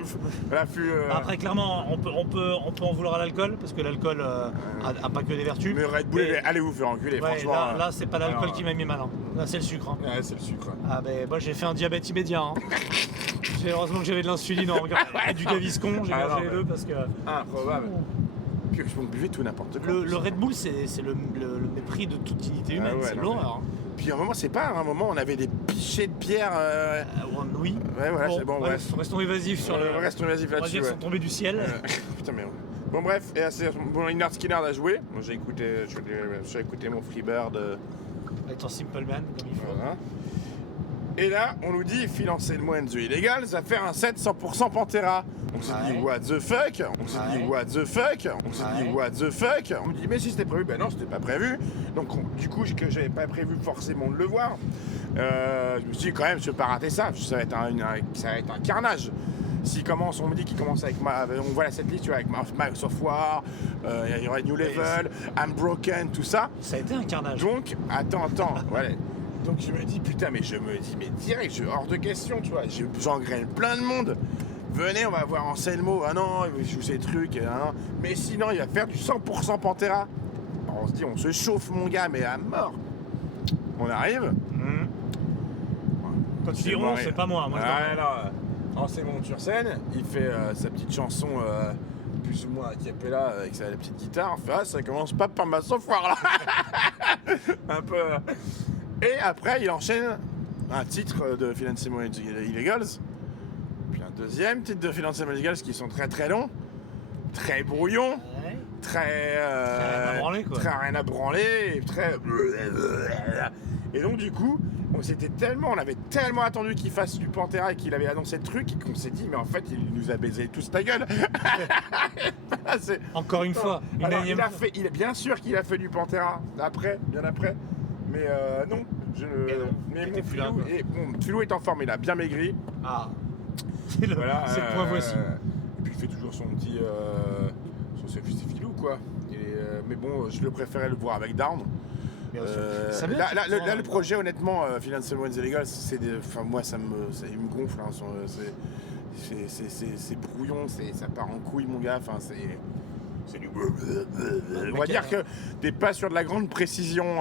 Après, clairement, on peut en vouloir à l'alcool parce que l'alcool a pas que des vertus. Mais Red Bull, allez vous faire enculer, franchement. Là, c'est pas l'alcool qui m'a mis mal. Hein. Là, c'est le sucre. Hein. Ouais, c'est le sucre. Ah ben, moi, j'ai fait un diabète immédiat. Hein. Heureusement que j'avais de l'insuline et du Gaviscon, j'ai mangé les deux parce que. Improbable. Puis je buvais tout n'importe quoi. Le Red Bull, c'est le mépris de toute dignité humaine, c'est l'horreur. Puis à un moment, un moment, on avait des pichets de bière. Oui. Ouais, voilà, c'est bon, bref. Restons évasifs sur le. Restons évasifs là-dessus. On va dire qu'ils sont tombés du ciel. Putain, mais. Bon, bref, et Lynyrd Skynyrd a joué. Moi, j'ai écouté mon Freebird. Avec ton Simple Man, comme il faut. Voilà. Et là, on nous dit financez-moi and the Illegals à faire un set 100% Pantera. On s'est dit what the fuck. On s'est dit what the fuck. On s'est dit what the fuck. On me dit mais si c'était prévu, ben non c'était pas prévu. Donc du coup que j'avais pas prévu forcément de le voir. Je me suis dit quand même je vais pas rater ça. Ça va être un carnage. S'il commence, on me dit qu'il commence avec on voit la setlist, tu vois, avec Max of War, il y aurait New Level, I'm Broken, tout ça. Ça a été un carnage. Donc, attends, voilà. Donc je me dis, putain, mais direct, hors de question, tu vois, j'engraine plein de monde. Venez, on va voir Anselmo, ah non, il joue ces trucs, non. Mais sinon, il va faire du 100% Pantera. Alors, on se dit, on se chauffe, mon gars, mais à mort. On arrive. Quand tu dis on, c'est pas moi. C'est monte sur scène, il fait sa petite chanson plus ou moins a cappella avec la petite guitare. On fait ça commence pas par ma software là. Un peu. Et après il enchaîne un titre de Financement and the Illegals, puis un deuxième titre de Financement and the Illegals qui sont très très longs, très brouillons, très rien à branler, très. Et donc du coup, on avait tellement attendu qu'il fasse du Pantera et qu'il avait annoncé le truc qu'on s'est dit mais en fait il nous a baisé tous ta gueule. Encore une fois, bien sûr qu'il a fait du Pantera bien après, mais non. Mais mon Filou est en forme, il a bien maigri. C'est le point voici. Et puis il fait toujours son petit c'est Filou quoi. Mais bon, je le préférais le voir avec Down. Là, le projet, honnêtement, Financement and the Illegals, moi, il me gonfle. Hein, c'est brouillon, ça part en couille, mon gars. Enfin, c'est du. On va dire que t'es pas sur de la grande précision.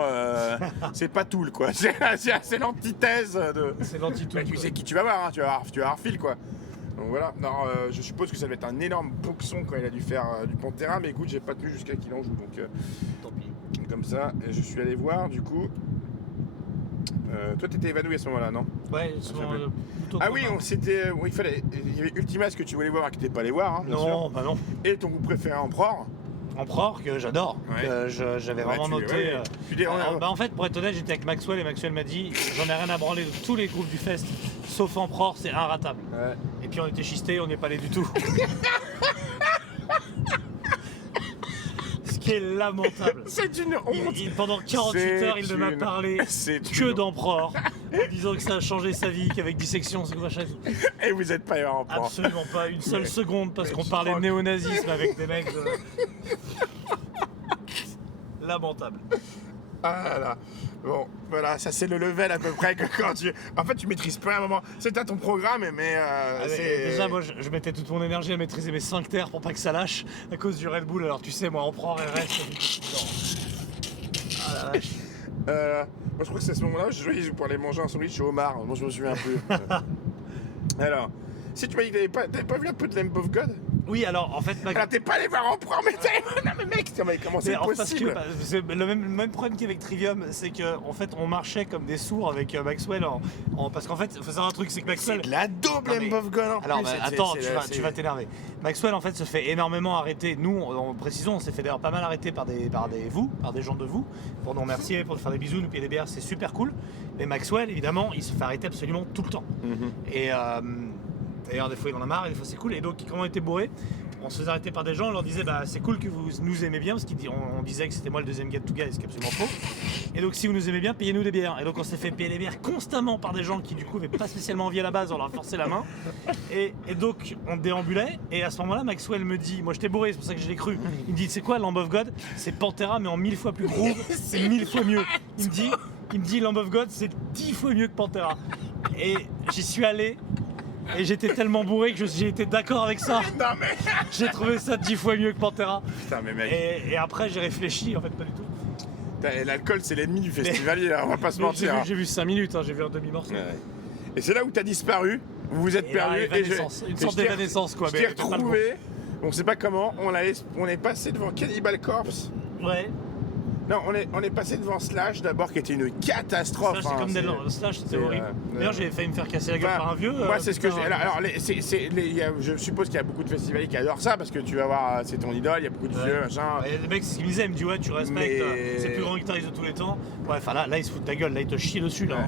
C'est pas Tool, quoi. C'est l'antithèse de. C'est l'anti-Tool. Tu sais qui tu vas voir, hein, tu vas voir Phil, quoi. Donc voilà, non, je suppose que ça doit être un énorme boxon quand il a dû faire du Pantera, mais écoute, j'ai pas tenu jusqu'à qu'il en joue, donc tant pis. Comme ça, et je suis allé voir, du coup. Toi, t'étais évanoui à ce moment-là, non? Ouais, plutôt. Ah oui, il y avait Ultimas que tu voulais voir et que t'es pas allé voir, hein, bien sûr. Bah non. Et ton groupe préféré, Emperor. Emperor, que j'adore. J'avais vraiment noté. En fait, pour être honnête, j'étais avec Maxwell et Maxwell m'a dit j'en ai rien à branler de tous les groupes du fest, sauf Emperor, c'est inratable. Ouais. Et puis on était schistés, on n'est pas allé du tout. Ce qui est lamentable. C'est une honte. Pendant 48 heures, il ne m'a parlé que d'Emperor, en disant que ça a changé sa vie, qu'avec dissection, c'est quoi. Et vous n'êtes pas Emperor. Absolument pas une seule seconde, parce qu'on parlait de néonazisme avec des mecs de... Lamentable. Ah là. Bon, voilà, ça c'est le level à peu près que quand tu... En fait, tu maîtrises pas un moment. C'est à ton programme, mais déjà, moi, je mettais toute mon énergie à maîtriser mes sphincters pour pas que ça lâche à cause du Red Bull. Alors, tu sais, moi, Emperor RS. Ah la vache. Moi, je crois que c'est à ce moment-là, je jouais pour aller manger un sandwich au homard. Moi, je me souviens un peu. Alors, si tu m'as dit que t'avais pas vu un peu de Lamb of God? Oui, alors en fait... Alors t'es pas allé voir Emperor, mais non mais mec, comment c'est possible? C'est le même problème qu'avec Trivium, c'est qu'en fait on marchait comme des sourds avec Maxwell, parce qu'en fait, il faut savoir un truc, c'est que Maxwell... C'est de la double Lamb of God en plus. Alors attends, tu vas t'énerver. Maxwell en fait se fait énormément arrêter. Nous, précisons, on s'est fait d'ailleurs pas mal arrêter par des gens de vous, pour nous remercier, pour nous faire des bisous, nous payer des bières, c'est super cool. Mais Maxwell, évidemment, il se fait arrêter absolument tout le temps. Et... D'ailleurs, des fois il en a marre et des fois c'est cool. Et donc, quand on était bourré, on se faisait arrêter par des gens, on leur disait bah c'est cool que vous nous aimez bien, parce qu'on disait que c'était moi le deuxième get to guy, ce qui est absolument faux. Et donc, si vous nous aimez bien, payez-nous des bières. Et donc, on s'est fait payer des bières constamment par des gens qui, du coup, n'avaient pas spécialement envie à la base, on leur a forcé la main. Et donc, on déambulait. Et à ce moment-là, Maxwell me dit, moi j'étais bourré, c'est pour ça que je l'ai cru. Il me dit, c'est quoi Lamb of God? C'est Pantera, mais en 1000 fois plus groove, c'est 1000 fois mieux. Il me dit Lamb of God, c'est 10 fois mieux que Pantera. Et j'y suis allé. Et j'étais tellement bourré que j'ai été d'accord avec ça. Non mais... J'ai trouvé ça 10 fois mieux que Pantera. Putain mais mec. Et après j'ai réfléchi, en fait pas du tout. L'alcool c'est l'ennemi du festivalier, on va pas se mentir. J'ai vu 5 minutes, j'ai vu un demi-morceau. Ouais. Et c'est là où t'as disparu, vous vous êtes perdu. Une sorte d'évanescence quoi. Je t'ai retrouvé, on sait pas comment, on est passé devant Cannibal Corpse. Ouais. Non, on est passé devant Slash d'abord, qui était une catastrophe. Slash, c'est comme Slash, c'était horrible. D'ailleurs, j'ai failli me faire casser la gueule par un vieux. Moi, c'est ce que j'ai. Alors, je suppose qu'il y a beaucoup de festivaliers qui adorent ça, parce que tu vas voir, c'est ton idole, il y a beaucoup de vieux, machin. Il y a des mecs, c'est ce qu'ils me disaient, ils me disent, ouais, tu respectes, c'est le plus grand guitariste de tous les temps. Ouais, enfin là, ils se foutent de ta gueule, là, ils te chient dessus, là.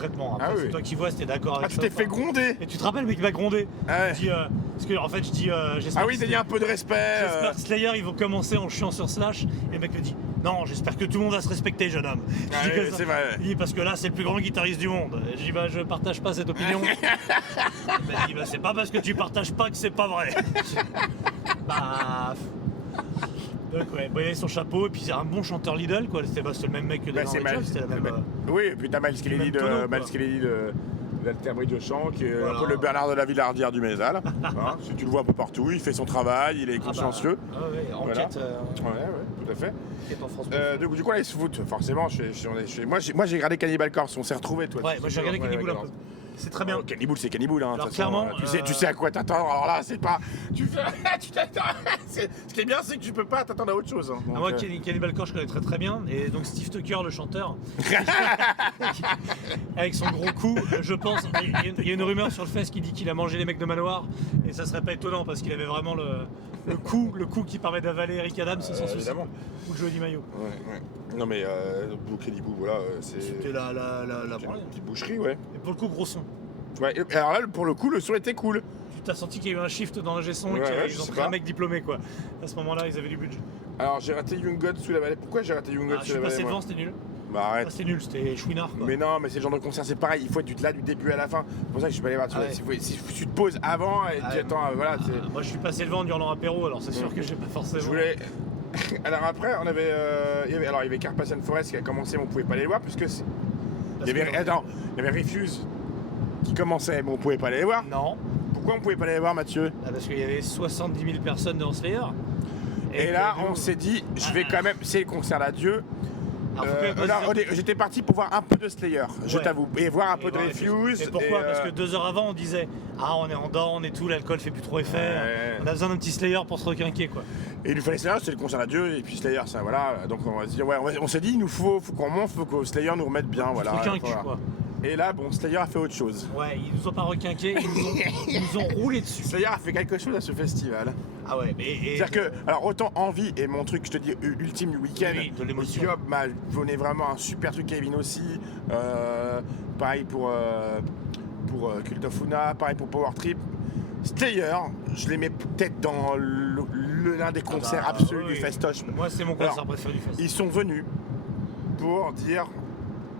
concrètement. Après, Ah oui. c'est toi qui vois si t'es d'accord avec Ah, tu ça t'es ou fait pas. gronder. Et tu te rappelles, le mec qui m'a grondé. Ah ouais. Je dis, parce que en fait, je dis, j'espère Ah oui, que il y a un peu de respect. j'espère que Slayer ils vont commencer en chiant sur Slash. Et le mec me dit, non, j'espère que tout le monde va se respecter, jeune homme. Ah Je dis oui, comme ça. c'est vrai. Il dit, parce que là, c'est le plus grand guitariste du monde. Et je dis, bah, je partage pas cette opinion. Il m'a dit, bah, c'est pas parce que tu partages pas que c'est pas vrai. Bah. Donc, ouais, bon, il avait son chapeau, et puis c'est un bon chanteur Lidl, quoi. C'était le même mec que Bah, dans c'est les Miles. Jobs, c'était la même. Oui, et puis t'as Miles Kennedy même tonneau, quoi. de l'Alter Bridge de Chant, qui est Voilà. un peu le Bernard de la Villardière du Mézal. Hein, si tu le vois un peu partout, il fait son travail, il est consciencieux. Ah ouais, Voilà. enquête, Ouais, tout à fait. enquête en France. Du coup, là, ils se foutent. Forcément, moi, j'ai regardé Cannibal Corpse, on s'est retrouvés, toi. Ouais, moi j'ai regardé Cannibal un peu. C'est très bien. Cannibal, c'est Cannibal. Hein, Alors, de toute façon, clairement, tu sais à quoi t'attendre. Alors là, c'est pas. Tu t'attends. Ce qui est bien, c'est que tu peux pas t'attendre à autre chose. Hein. Donc, Moi, Cannibal Corpse, je connais très très bien. Et donc, Steve Tucker, le chanteur, avec son gros cou, je pense. Il y a une rumeur sur le fest qui dit qu'il a mangé les mecs de Manoir. Et ça serait pas étonnant parce qu'il avait vraiment le coup qui permet d'avaler Eric Adams sans souci. évidemment. Ou Johnny Mayo. Ouais. Non, mais Cannibal, voilà, c'est. C'était la une petite boucherie, ouais. Et pour le coup, gros son. Ouais, et alors là, pour le coup, le son était cool. Tu t'as senti qu'il y a eu un shift dans l'ingé son et Ouais, qu'ils je ont sais pris pas. un mec diplômé, quoi. À ce moment-là, ils avaient du budget. Alors, j'ai raté Young God sous la vallée. Pourquoi j'ai raté Young God Ah, je sous suis la passé vallée moi devant, c'était nul. Bah arrête. Ah, c'était nul, c'était chouinard, quoi. Mais non, mais c'est le genre de concert, c'est pareil, il faut être là du début à la fin. C'est pour ça que je suis pas allé voir. Tu Ah vois, ouais. si tu te poses avant et tu attends, voilà. Moi, je suis passé devant en hurlant apéro, alors c'est sûr que j'ai pas forcément. Je voulais. Alors après, on avait, il y avait Carpathian Forest qui a commencé, mais on pouvait pas les voir puisque il y avait Refuse qui commençait, mais on pouvait pas les voir. Non. Pourquoi on pouvait pas les voir, Mathieu? Ah, parce qu'il y avait 70 000 personnes dans Slayer. Et là, on s'est dit, je vais quand même, c'est le concert d'adieu. Alors, J'étais parti pour voir un peu de Slayer, je Ouais. t'avoue, et voir un peu de ouais, Refuse. Et pourquoi Parce que 2 heures avant, on disait ah, on est en down et tout, l'alcool fait plus trop effet. Ouais. On a besoin d'un petit Slayer pour se requinquer, quoi. Et il nous fallait Slayer, c'est le concert d'adieu, et puis Slayer, ça voilà. Donc on va se dire, ouais, on s'est dit, il nous faut qu'on monte, faut que Slayer nous remette bien, voilà. Requinque, Voilà. quoi. Et là, bon, Slayer a fait autre chose. Ouais, ils nous ont pas requinqué, ils nous ont roulé dessus. Slayer a fait quelque chose à ce festival. Ah ouais, mais. C'est-à-dire que, alors autant Envie est mon truc, je te dis, ultime du week-end. Oui, de l'émotion. Job m'a donné vraiment un super truc, Kevin aussi. Pareil pour Cult of Luna, pareil pour Power Trip. Slayer, je les mets peut-être dans l'un des concerts absolus oui. du festoche. Moi, c'est mon concert préféré du festival. Ils sont venus pour dire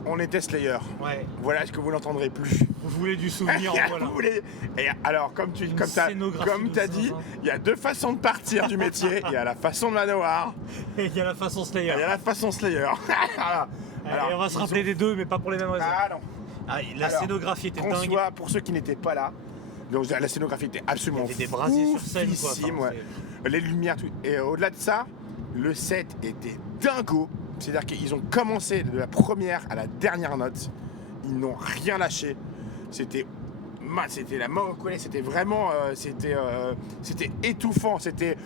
on était Slayer. Ouais. Voilà ce que vous n'entendrez plus. Vous voulez du souvenir, voilà. Vous voulez- Et alors, comme tu as dit, il y a 2 façons de partir du métier. Il y a la façon de Manoir Et il y a la façon et Slayer. il y a la façon Slayer. Voilà. Et on va se rappeler des deux, mais pas pour les mêmes raisons. Ah non. Ah, la Alors, scénographie était dingue. François, pour ceux qui n'étaient pas là, donc la scénographie était absolument Il y avait des brasiers sur scène, quoi. oufissime, Enfin, ouais. Les lumières, tout. Et au-delà de ça, le set était dingo. C'est-à-dire qu'ils ont commencé de la première à la dernière note. Ils n'ont rien lâché. C'était la mort au collet. C'était vraiment, c'était étouffant. C'était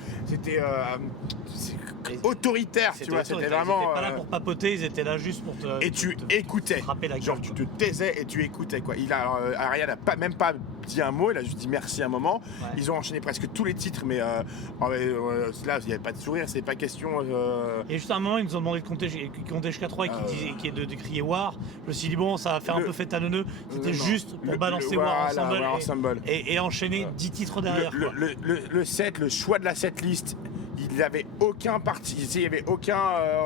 autoritaire. Tu vois, c'était vraiment. Ils étaient pas là pour papoter, ils étaient là juste pour te. Et tu écoutais. frapper la Genre gueule, tu te taisais et tu écoutais quoi. Ariel n'a même pas dit un mot, il a juste dit merci un moment. Ouais. Ils ont enchaîné presque tous les titres, mais là il n'y avait pas de sourire, c'était pas question. Et juste à un moment, ils nous ont demandé de compter jusqu'à 3 et de crier War. Je me suis dit, bon, ça va faire un peu fête à neuneux. C'était Non, juste pour balancer War War Ensemble. et enchaîner 10 titres derrière. quoi. Le set, le choix de la setlist, il n'avait aucun parti. Il n'y avait aucun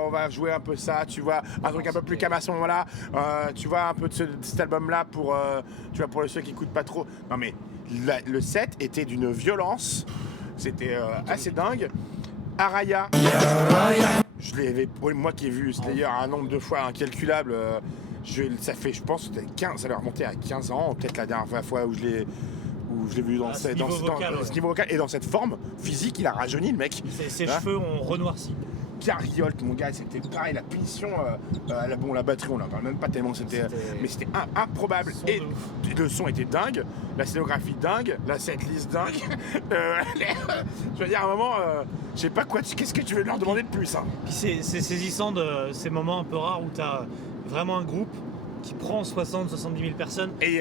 on va jouer un peu ça, tu vois, un truc un peu plus calme à ce moment-là. Tu vois, un peu de cet album-là pour ceux qui n'écoutent pas trop. Non mais le set était d'une violence, c'était assez dingue. Araya, moi qui ai vu Slayer un nombre de fois incalculable, ça fait, je pense, ça leur remontait à 15 ans, peut-être la dernière fois où je l'ai vu dans ce niveau vocal et dans cette forme physique, il a rajeuni le mec. Ses cheveux ont renoirci. Carriolte, mon gars, c'était pareil, la punition, la batterie, on n'en parle même pas tellement, mais c'était improbable. Et le son était dingue, la scénographie dingue, la setlist dingue. Je veux dire, à un moment, je sais pas qu'est-ce que tu veux leur demander de plus, hein. Puis c'est saisissant de ces moments un peu rares où tu as vraiment un groupe qui prend 60-70 000 personnes et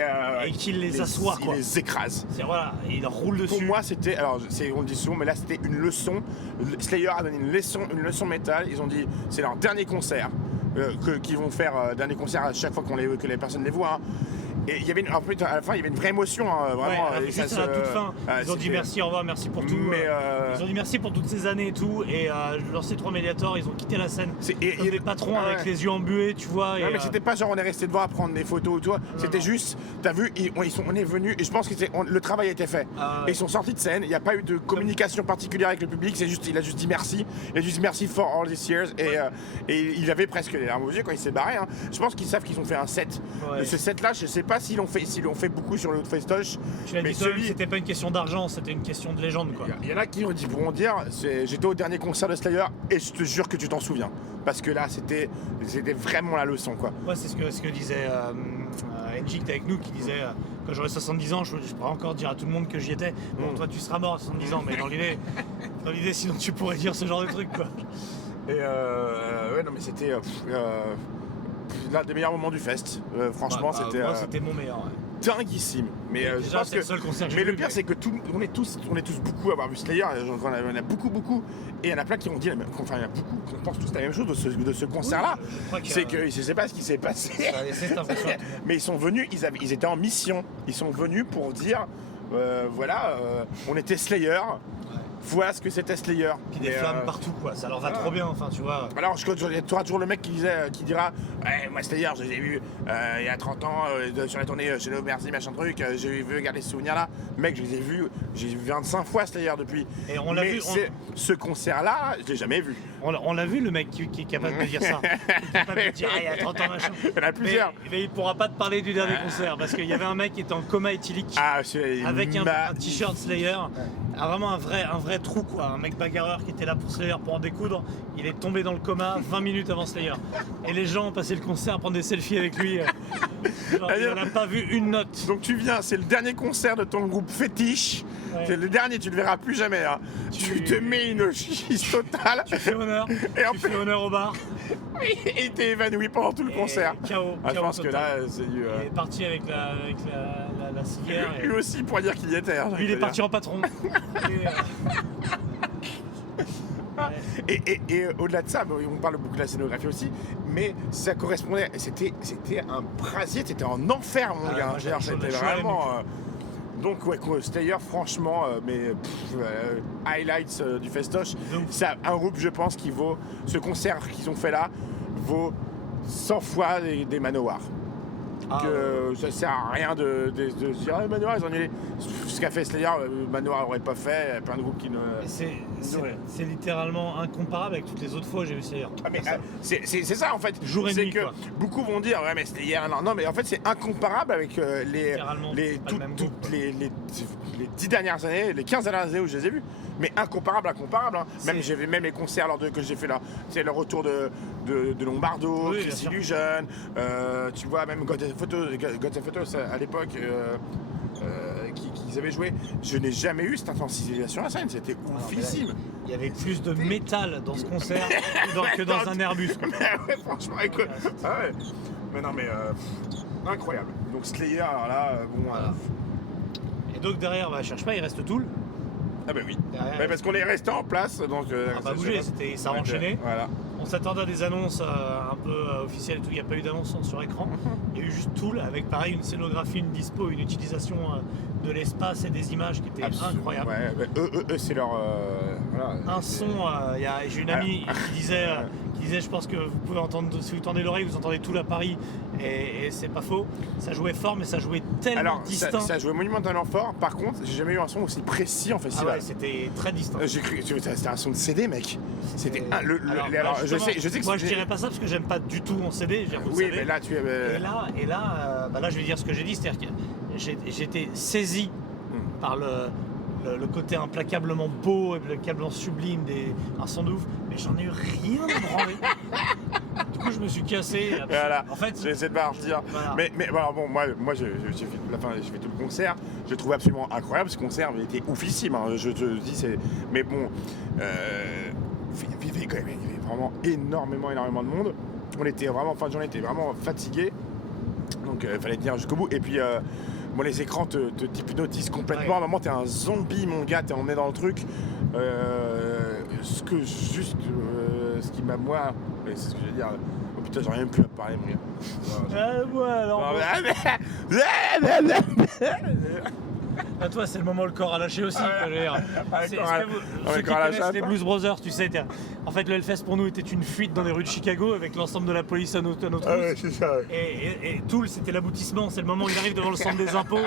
qui les assoit, quoi. Il les écrase. Voilà, et il roule dessus. Pour moi, c'était, alors on le dit souvent, mais là c'était une leçon. Slayer a donné une leçon métal. Ils ont dit, c'est leur dernier concert. qui vont faire dernier concert à chaque fois que les personnes les voient. Hein. Et il y avait en fait, à la fin, il y avait une vraie émotion, hein, vraiment. Ouais, juste à la toute fin, ils ont dit merci, au revoir, merci pour tout. Mais ils ont dit merci pour toutes ces années et tout. Et ces 3 médiateurs, ils ont quitté la scène. Comme des patrons avec les yeux embués, tu vois. Non, mais c'était pas genre on est resté devant à prendre des photos, tu vois. C'était juste, t'as vu, on est venus, et je pense que le travail a été fait. Et ils sont sortis de scène, il n'y a pas eu de communication particulière avec le public, il a juste dit merci. Il a juste dit merci for all these years. Et il avait presque les larmes aux yeux quand il s'est barré. Hein. Je pense qu'ils savent qu'ils ont fait un set. Et ce set-là, je sais pas s'ils l'ont fait beaucoup sur le festoche. Tu l'as dit toi-même, c'était pas une question d'argent, c'était une question de légende, quoi. Il y en a qui pourront dire, j'étais au dernier concert de Slayer et je te jure que tu t'en souviens. Parce que là, c'était vraiment la leçon, quoi. Ouais, c'est ce que disait NJ qui était avec nous, qui disait quand j'aurai 70 ans, je pourrais encore dire à tout le monde que j'y étais. Bon, toi, tu seras mort à 70 ans, mais dans l'idée, sinon tu pourrais dire ce genre de truc, quoi. Et ouais, non, mais c'était l'un des meilleurs moments du fest. Franchement, c'était. Moi, c'était mon meilleur. Ouais. Dinguissime. Mais je pense que. Le seul concert que mais j'ai le vu, pire, c'est que on est tous beaucoup à avoir vu Slayer. On a beaucoup. Et il y en a plein qui ont dit, enfin, il y a beaucoup qui pensent tous la même chose de ce concert-là. C'est que je sais pas ce qui s'est passé. Mais ils sont venus, ils étaient en mission. Ils sont venus pour dire, voilà, on était Slayer. Voilà ce que c'était Slayer. Puis des flammes partout, quoi. Ça leur va trop bien, enfin, tu vois. Alors, tu auras toujours le mec qui dira ouais, moi Slayer, je les ai vus il y a 30 ans sur la tournée chez No Mercy, machin truc. J'ai vu garder ce souvenir-là. Mec, je les ai vus 25 fois Slayer depuis. Et on l'a vu. Ce concert-là, je l'ai jamais vu. On l'a vu, le mec qui est capable de dire ça. Qui est capable de dire il y a 30 ans, machin. Il y en a plusieurs. Mais il pourra pas te parler du dernier concert parce qu'il y avait un mec qui était en coma éthylique avec un t-shirt Slayer. Vraiment un vrai trou, quoi. Un mec bagarreur qui était là pour Slayer pour en découdre. Il est tombé dans le coma 20 minutes avant Slayer. Et les gens ont passé le concert à prendre des selfies avec lui. Il n'a pas vu une note. Donc tu viens, c'est le dernier concert de ton groupe fétiche. Ouais. C'est le dernier, tu le verras plus jamais. Hein. Tu te mets une chise totale. Tu fais honneur. Tu fais honneur au bar. Et t'es évanoui pendant tout le concert. Je pense que là, c'est du. Il est parti avec la civière. Lui aussi pour dire qu'il y était. Hein, lui, il est parti en patron. Et au-delà de ça, on parle beaucoup de la scénographie aussi, mais ça correspondait. C'était un brasier, c'était en enfer, mon gars. C'était vraiment. Donc, ouais, Slayer, franchement, highlights du festoche. C'est un groupe, je pense, qui vaut. Ce concert qu'ils ont fait là vaut 100 fois des Manowar. Que ça sert à rien de se dire Manowar ils ont annulé ce qu'a fait Slayer, Manowar n'aurait pas fait, il y a plein de groupes qui ne. C'est littéralement incomparable avec toutes les autres fois que j'ai vu Slayer. C'est ça en fait. Jour et nuit, que quoi. Beaucoup vont dire ouais mais Slayer non mais en fait c'est incomparable avec les 10 dernières années, les 15 dernières années où je les ai vus. Mais incomparable. Hein. Même j'avais les concerts que j'ai fait là. C'est le retour de Lombardo, Chris Illusion, tu vois même God of Photos à l'époque qu'ils avaient joué. Je n'ai jamais eu cette intensité sur la scène, c'était oufissime. Il y avait plus de métal dans ce concert que dans un Airbus. Ouais, franchement, écoute. Ouais. Mais non mais incroyable. Donc Slayer alors là voilà. Et donc derrière, cherche pas, il reste Tool. Ah bah oui, parce qu'on est resté en place, donc... on n'a pas bougé, ça a enchaîné. Voilà. On s'attendait à des annonces un peu officielles et tout, il n'y a pas eu d'annonce sur écran. Il y a eu juste Tool avec pareil une scénographie, une dispo, une utilisation de l'espace et des images qui étaient incroyables. Ouais, eux c'est leur... un son, j'ai une amie qui disait je pense que vous pouvez entendre, si vous tendez l'oreille, vous entendez Tool à Paris et c'est pas faux. Ça jouait fort mais ça jouait tellement distinct. Ça jouait monumentalement fort, par contre j'ai jamais eu un son aussi précis en festival. C'était très distinct. J'ai cru c'était un son de CD mec. C'était je sais que moi je dirais pas ça parce que j'aime pas du tout en CD. Oui mais là tu es... Et là je vais dire ce que j'ai dit, c'est-à-dire que j'étais saisi par le côté implacablement beau et implacablement sublime un son de ouf, mais j'en ai eu rien à branler. Du coup je me suis cassé. Voilà. En fait, j'ai essayé de partir. Voilà. Mais alors bon moi j'ai fait tout le concert, je le trouvais absolument incroyable. Ce concert il était oufissime. Hein. Je te dis c'est. Mais bon, il y avait vraiment énormément de monde. On était vraiment fin de journée, on était vraiment fatigués. Donc il fallait tenir jusqu'au bout. Et puis les écrans te hypnotisent complètement. À un moment, t'es un zombie, mon gars, t'es emmené dans le truc. Ce qui m'a, moi, c'est ce que je veux dire, putain, j'aurais même plus à parler, mon gars. Ouais, alors. Non, bon. À toi, c'est le moment où le corps a lâché aussi. Je veux dire. le C'est- corps est-ce a- que vous- ouais, Ceux le qui corps a connaissent lâché, les pas. Blues Brothers, tu sais, en fait, le Hellfest pour nous était une fuite dans les rues de Chicago avec l'ensemble de la police à notre c'est ça. Et Toul, c'était l'aboutissement, c'est le moment où il arrive devant le centre des impôts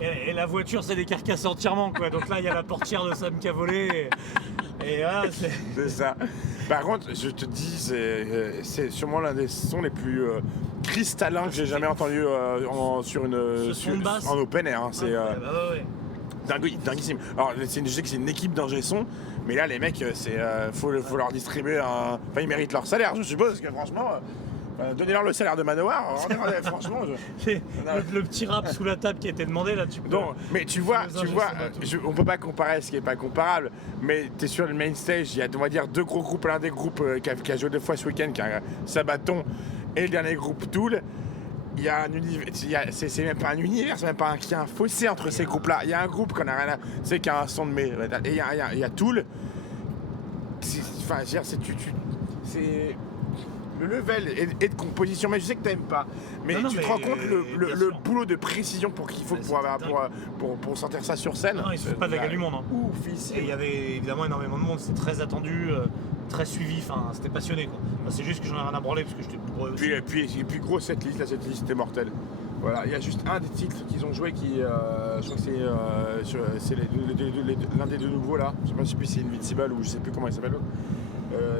et la voiture s'est décarcassée entièrement, quoi. Donc là, il y a la portière de Sam qui a volé et voilà, c'est... C'est ça. Par contre, je te dis, c'est sûrement l'un des sons les plus cristallins que j'ai jamais entendu sur une basse. en open air. Hein. C'est ouais. dinguissime. Alors, je sais que c'est une équipe d'ingé son, mais là, les mecs, faut leur distribuer un. Enfin, ils méritent leur salaire, je suppose, parce que franchement. Donnez-leur le salaire de Manowar, franchement. Le petit rap sous la table qui a été demandé là, tu peux... Non, mais tu vois, les ingés sont on peut pas comparer ce qui est pas comparable, mais t'es sur le main stage, il y a, on va dire, deux gros groupes, l'un des groupes qui a joué 2 fois ce week-end, qui a Sabaton, et le dernier groupe Tool. Il y a un univers, c'est même pas un univers, c'est même pas qu'il y a un fossé entre ces groupes-là. Il y a un groupe qu'on a rien à, c'est qui a un son de et il y a Tool. Enfin, c'est le level et de composition, mais je sais que t'aimes pas. Mais Non, tu mais, te rends compte bien le sûr. boulot de précision pour qu'il faut pour sortir ça sur scène. Non, il se fait pas de la gueule du monde. Hein. Ouf, ici. Et il y avait évidemment énormément de monde, c'était très attendu, très suivi, enfin c'était passionné quoi. Enfin, c'est juste que j'en ai rien à branler parce que j'étais bourré aussi. Et puis gros cette liste était mortelle. Voilà, il y a juste un des titres qu'ils ont joué qui, je crois que c'est l'un des deux nouveaux là. Je sais pas si c'est Invincible ou je sais plus comment il s'appelle l'autre.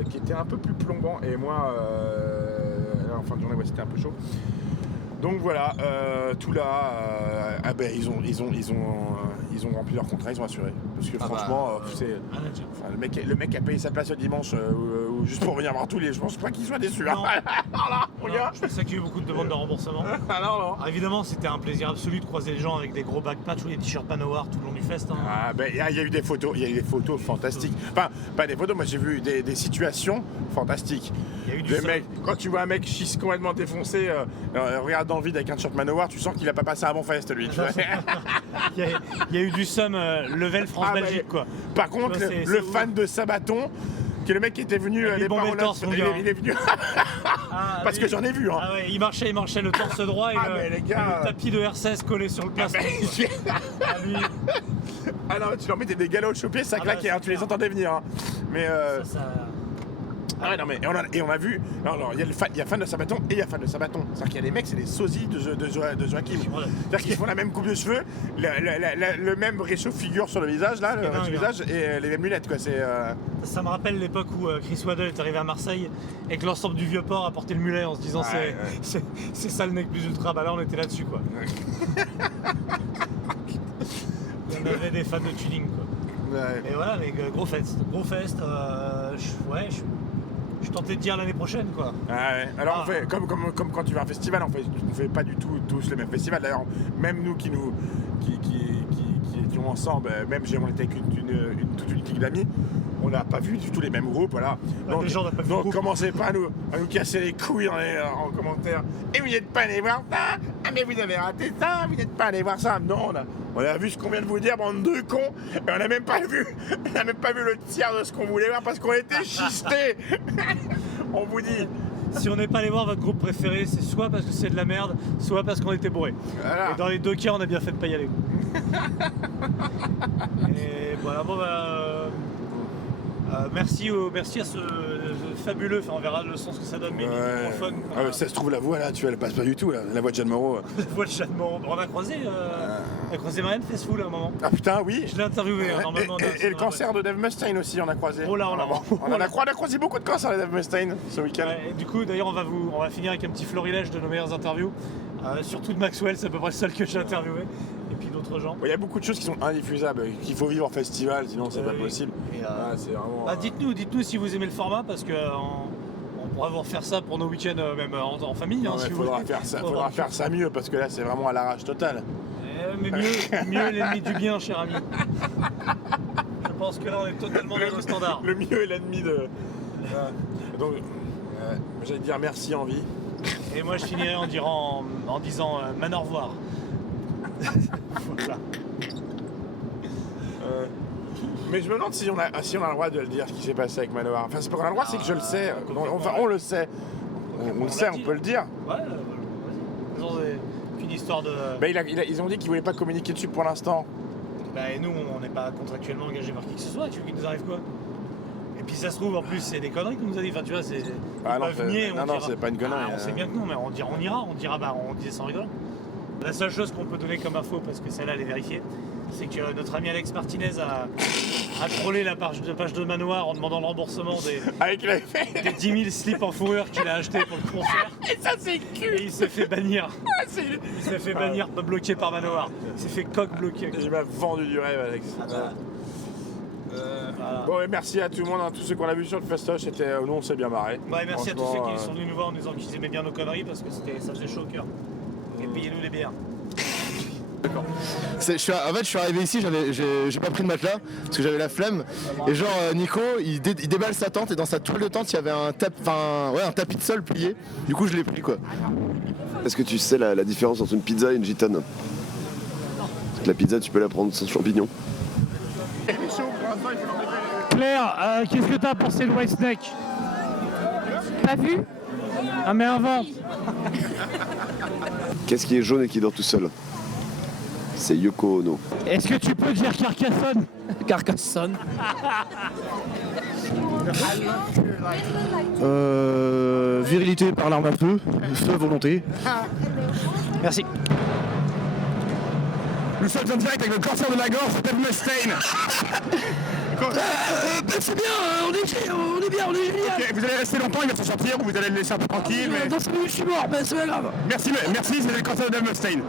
Qui était un peu plus plombant et moi en fin de journée c'était un peu chaud. Donc voilà, tout là, ils ont rempli leur contrat, ils ont assuré. Parce que franchement, c'est. Enfin, le mec a payé sa place le dimanche ou juste pour venir voir tous les. Je pense pas qu'il soit déçu. Hein. Non. Voilà, mon gars. Je sais qu'il y a eu beaucoup de demandes de remboursement. Non. Alors, évidemment, c'était un plaisir absolu de croiser les gens avec des gros backpatchs ou des t-shirts Manowar tout le long du fest. Hein. Ah ben il y a eu des photos, fantastiques. Enfin, pas des photos, moi j'ai vu des situations fantastiques. Il y a eu du Des seum. mecs, quand tu vois un mec schiste complètement défoncé, regarde dans le vide avec un t-shirt Manowar, tu sens qu'il a pas passé un bon fest lui. Tu vois. Il y a eu du seum level France-Belgique quoi. Par contre, Tu vois, le c'est fan de Sabaton, qui est le mec qui était venu Avec des bombes paroles, et torse, mon gars. il est venu parce que j'en ai vu. Hein. Ah ouais, il marchait le torse droit et, mais les gars, le tapis de R16 collé sur le plastron. Lui, Ah non, tu leur mettais des galops de pied, ça Ah claquait, bah, hein, tu les entendais venir. Hein. Mais ça... ah ouais, non, mais on a vu. Alors, il y a fan de Sabaton et il y a fan de Sabaton. C'est-à-dire qu'il y a des mecs, c'est des sosies de Joachim. C'est-à-dire qu'ils font la même coupe de cheveux, le même réchauffe-figure sur le visage, là, dingue, visage, et les mêmes lunettes, quoi. C'est. Ça me rappelle l'époque où Chris Waddle est arrivé à Marseille et que l'ensemble du Vieux-Port a porté le mulet en se disant c'est ça le mec plus ultra. Bah là on était là-dessus quoi. On avait des fans de tuning quoi. Ouais. Et voilà, mais gros fest. Je suis tenté de dire l'année prochaine quoi. Ah ouais. Alors on fait comme quand tu vas à un festival, on fait pas du tout tous le même festival. D'ailleurs, même nous qui étions ensemble, même on était avec toute une clique d'amis, on n'a pas vu du tout les mêmes groupes, voilà. Ouais, déjà, on n'a pas vu de donc groupe. commencez pas à nous casser les couilles en commentaire. Et vous n'êtes pas allé voir ça. Ah mais vous avez raté ça, vous n'êtes pas allé voir ça. Non, on a vu ce qu'on vient de vous dire, bande de cons, et on n'a même pas vu le tiers de ce qu'on voulait voir parce qu'on était schistés. On vous dit. Si on n'est pas allé voir votre groupe préféré, c'est soit parce que c'est de la merde, soit parce qu'on était bourré. Voilà. Et dans les deux cas, on a bien fait de pas y aller. Et voilà, bon bah. Merci à ce fabuleux, enfin on verra le sens que ça donne, mais microphone. Ah, ça se trouve la voix là, elle passe pas du tout là, la voix de Jeanne Moreau. La voix de Jeanne Moreau. On a croisé Marianne Faithfull à un moment. Ah putain oui. Je l'ai interviewé normalement. Et le cancer de Dave Mustaine aussi on a croisé. Oh là, on a croisé beaucoup de cancers de Dave Mustaine ce week-end. Ouais, et du coup d'ailleurs on va finir avec un petit florilège de nos meilleures interviews. Surtout de Maxwell, c'est à peu près le seul que j'ai interviewé. Et puis d'autres gens. Il y a beaucoup de choses qui sont indiffusables, qu'il faut vivre en festival, sinon c'est pas possible. Et, c'est vraiment, dites-nous si vous aimez le format parce que on pourra vous refaire ça pour nos week-ends même en famille. Non, Si vous faudra voulez. faire ça mieux parce que là c'est vraiment à l'arrache totale. Mais mieux est l'ennemi du bien, cher ami. Je pense que là on est totalement dans le standard. Le mieux est l'ennemi de. Donc j'allais dire merci Envie. Et moi je finirai en disant man au revoir. Voilà. Mais je me demande si on a le droit de le dire ce qui s'est passé avec Manowar. Enfin c'est pas qu'on a le droit, c'est que je le sais. On le sait. On le sait, on peut le dire. Ouais, vas-y. Faisons une histoire de. Bah, ils ont dit qu'ils voulaient pas communiquer dessus pour l'instant. Bah, et nous, on n'est pas contractuellement engagés par qui que ce soit. Tu veux qu'il nous arrive quoi? Et puis ça se trouve, en plus, c'est des conneries qu'on nous a dit. Enfin, tu vois, c'est. Ah non, non, c'est pas une connerie. On sait bien que non, mais on dira, bah, on disait sans rigoler. La seule chose qu'on peut donner comme info, parce que celle-là, elle est vérifiée, c'est que notre ami Alex Martinez a trollé la page de Manoir en demandant le remboursement des 10 000 slips en fourrure qu'il a acheté pour le concert. Et ça, c'est cul. Et il s'est fait bannir. Il s'est fait bannir, bloqué par Manoir. Il s'est fait coq bloqué. Il m'a vendu du rêve, Alex. Voilà. Bon, et merci à tout le monde, tous ceux qu'on a vu sur le festoche, nous on s'est bien marré. Ouais, merci à tous ceux qui sont venus nous voir en nous disant qu'ils aimaient bien nos conneries parce que ça faisait chaud au cœur. Et payez-nous les bières. D'accord. En fait, je suis arrivé ici, j'ai pas pris de matelas parce que j'avais la flemme. Et genre, Nico, il déballe sa tente et dans sa toile de tente, il y avait un tapis de sol plié. Du coup, je l'ai pris quoi. Est-ce que tu sais la différence entre une pizza et une gitane? Parce que la pizza, tu peux la prendre sans champignons. Claire, qu'est-ce que t'as pensé de Whitesnake? Pas vu? Ah mais invente. Qu'est-ce qui est jaune et qui dort tout seul? C'est Yoko Ono. Est-ce que tu peux dire Carcassonne? Carcassonne. Virilité par l'arme à feu, volonté. Merci. Nous sommes en direct avec le cancer de la gorge, Dave Mustaine. C'est bien, on est bien, on est génial. Okay, vous allez rester longtemps, il va se sortir, ou vous allez le laisser un peu tranquille. Mais... Dans 5 minutes, je suis mort, mais c'est pas grave. Merci, c'est le cancer de Dave Mustaine.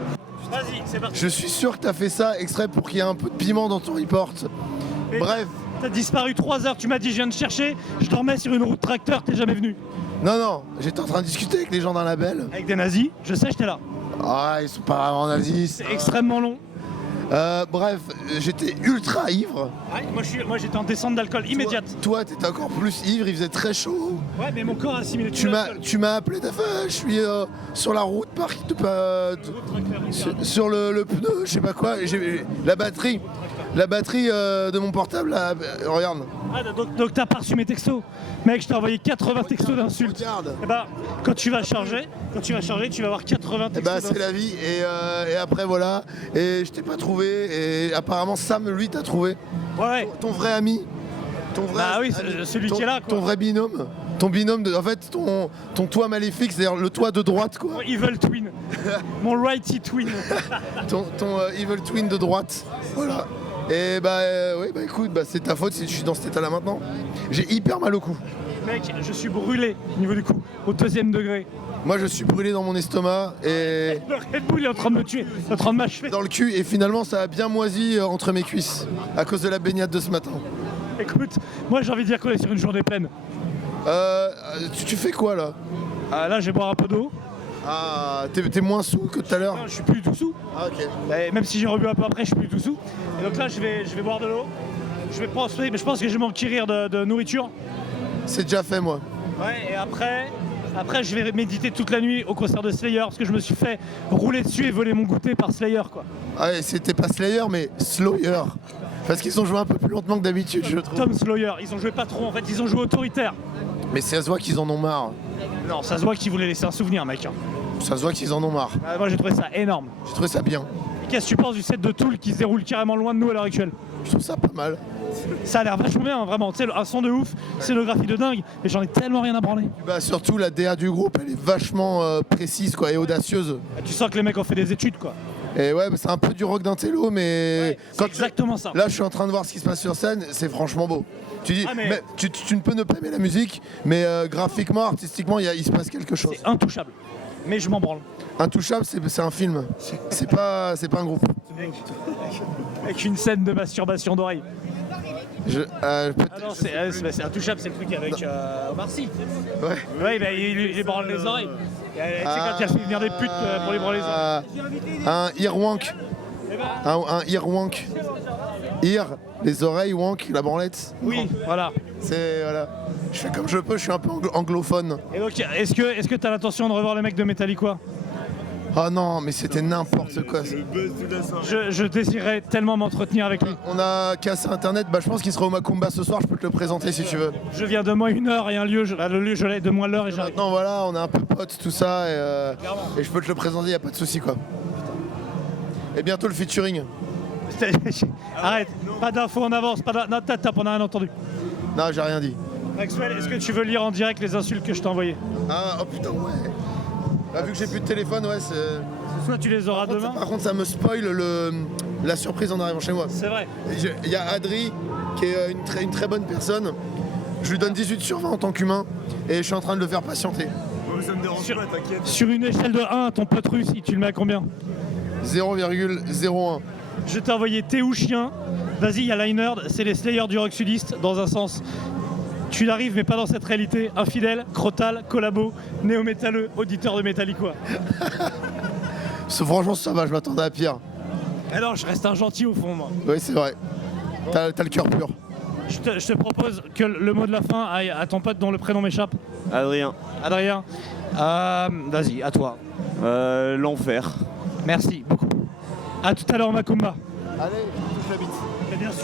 Vas-y, c'est parti. Je suis sûr que t'as fait ça exprès pour qu'il y ait un peu de piment dans ton report. Mais bref. T'as disparu 3 heures, tu m'as dit je viens de chercher, je dormais sur une route tracteur, t'es jamais venu. Non, j'étais en train de discuter avec les gens d'un label. Avec des nazis, je sais, j'étais là. Ah, ils sont pas vraiment nazis. C'est extrêmement long. Bref, j'étais ultra ivre. Ouais, moi j'étais en descente d'alcool immédiate. Toi, t'étais encore plus ivre, il faisait très chaud. Ouais, mais mon corps a assimilé. Tu m'as appelé, t'as fait, je suis sur la route sur le pneu, je sais pas quoi. La batterie de mon portable, regarde. Ah, donc t'as pas reçu mes textos. Mec, je t'ai envoyé 80 textos d'insultes. Regarde. Et bah, quand tu vas charger, tu vas avoir 80 textos. Et bah, c'est la vie. Et après, voilà. Et je t'ai pas trouvé. Et apparemment, Sam, lui, t'a trouvé. Ouais. Ton vrai ami. Bah oui, celui qui est là, quoi. Ton vrai binôme. Ton binôme, en fait, ton toit maléfique, c'est-à-dire le toit de droite, quoi. Mon evil twin. Mon righty twin. ton evil twin de droite. Voilà. Et oui, écoute, c'est ta faute si je suis dans cet état-là maintenant. J'ai hyper mal au cou. Mec, je suis brûlé au niveau du cou, au 2e degré. Moi, je suis brûlé dans mon estomac et... Le Red Bull est en train de me tuer, il est en train de m'achever. Dans le cul, et finalement, ça a bien moisi entre mes cuisses à cause de la baignade de ce matin. Écoute, moi j'ai envie de dire qu'on est sur une journée pleine. Tu fais quoi, là? Là, je vais boire un peu d'eau. Ah, t'es moins sous que tout à l'heure? Non, je suis plus du tout sous. Ah, ok. Et même si j'ai rebu un peu après, je suis plus du tout sous. Et donc là, je vais boire de l'eau. Je vais prendre, mais je pense que je vais m'enquérir de nourriture. C'est déjà fait, moi. Ouais, et après, je vais méditer toute la nuit au concert de Slayer parce que je me suis fait rouler dessus et voler mon goûter par Slayer, quoi. Ah, c'était pas Slayer, mais Slower. Parce qu'ils ont joué un peu plus lentement que d'habitude, je trouve. Tom Slayer, ils ont joué pas trop, en fait, ils ont joué autoritaire. Mais ça se voit qu'ils en ont marre. Non, ça se voit qu'ils voulaient laisser un souvenir, mec. Ça se voit qu'ils en ont marre. Moi, j'ai trouvé ça énorme. J'ai trouvé ça bien. Et qu'est-ce que tu penses du set de Tool qui se déroule carrément loin de nous à l'heure actuelle? Je trouve ça pas mal. Ça a l'air vachement bien, hein, vraiment. Tu sais, un son de ouf, scénographie de dingue, mais j'en ai tellement rien à branler. Surtout la DA du groupe, elle est vachement précise, quoi, et audacieuse. Tu sens que les mecs ont fait des études, quoi. Et ouais, c'est un peu du rock d'intello, mais... C'est exactement ça. Là, je suis en train de voir ce qui se passe sur scène, c'est franchement beau. Tu dis, mais tu ne peux ne pas aimer la musique, mais graphiquement, artistiquement, il se passe quelque chose. C'est intouchable. Mais je m'en branle. Intouchable, c'est un film. C'est pas un groupe. Avec une scène de masturbation d'oreille. C'est intouchable, c'est le truc avec Omar Sy. Ouais. Ouais, il branle les oreilles. Tu sais quand il a fait venir des putes pour les branler les oreilles. Un earwank. Un earwank. Ear, les oreilles, wank, la branlette. Oui, voilà. Voilà. Je fais comme je peux, je suis un peu anglophone. Et donc, est-ce que t'as l'intention de revoir les mecs de Metallica? Oh non, mais c'était n'importe quoi. Je désirais tellement m'entretenir avec lui. On a cassé internet, bah je pense qu'il sera au Macumba ce soir, je peux te le présenter si tu veux. Je viens de moi 1 heure et un lieu, le lieu je l'ai de moi l'heure et j'arrive. Maintenant voilà, on est un peu potes, tout ça, et je peux te le présenter, y a pas de souci quoi. Et bientôt le featuring. Arrête, pas d'infos en avance, non, on n'a rien entendu. Non, j'ai rien dit. Maxwell, est-ce que tu veux lire en direct les insultes que je t'ai envoyées? Ah, oh putain, ouais. Bah, vu que j'ai plus de téléphone, ouais, c'est... Soit tu les auras demain. Par contre, ça me spoil la surprise en arrivant chez moi. C'est vrai. Il y a Adri, qui est une très bonne personne. Je lui donne 18 sur 20 en tant qu'humain, et je suis en train de le faire patienter. Ça me dérange pas, t'inquiète. Sur une échelle de 1, ton pote russe, tu le mets à combien? 0,01. Je t'ai envoyé thé ou chien. Vas-y, il y a Liner, c'est les Slayers du rock sudiste, dans un sens. Tu n'arrives mais pas dans cette réalité. Infidèle, crotal, collabo, néo-métalleux, auditeur de Metallica. Franchement, ça va, je m'attendais à pire. Alors, je reste un gentil au fond, moi. Oui, c'est vrai. T'as le cœur pur. Je te propose que le mot de la fin aille à ton pote dont le prénom m'échappe. Adrien. Adrien. Vas-y, à toi. L'enfer. Merci beaucoup. À tout à l'heure, Macumba. Allez, touche la bite. Et bien sûr.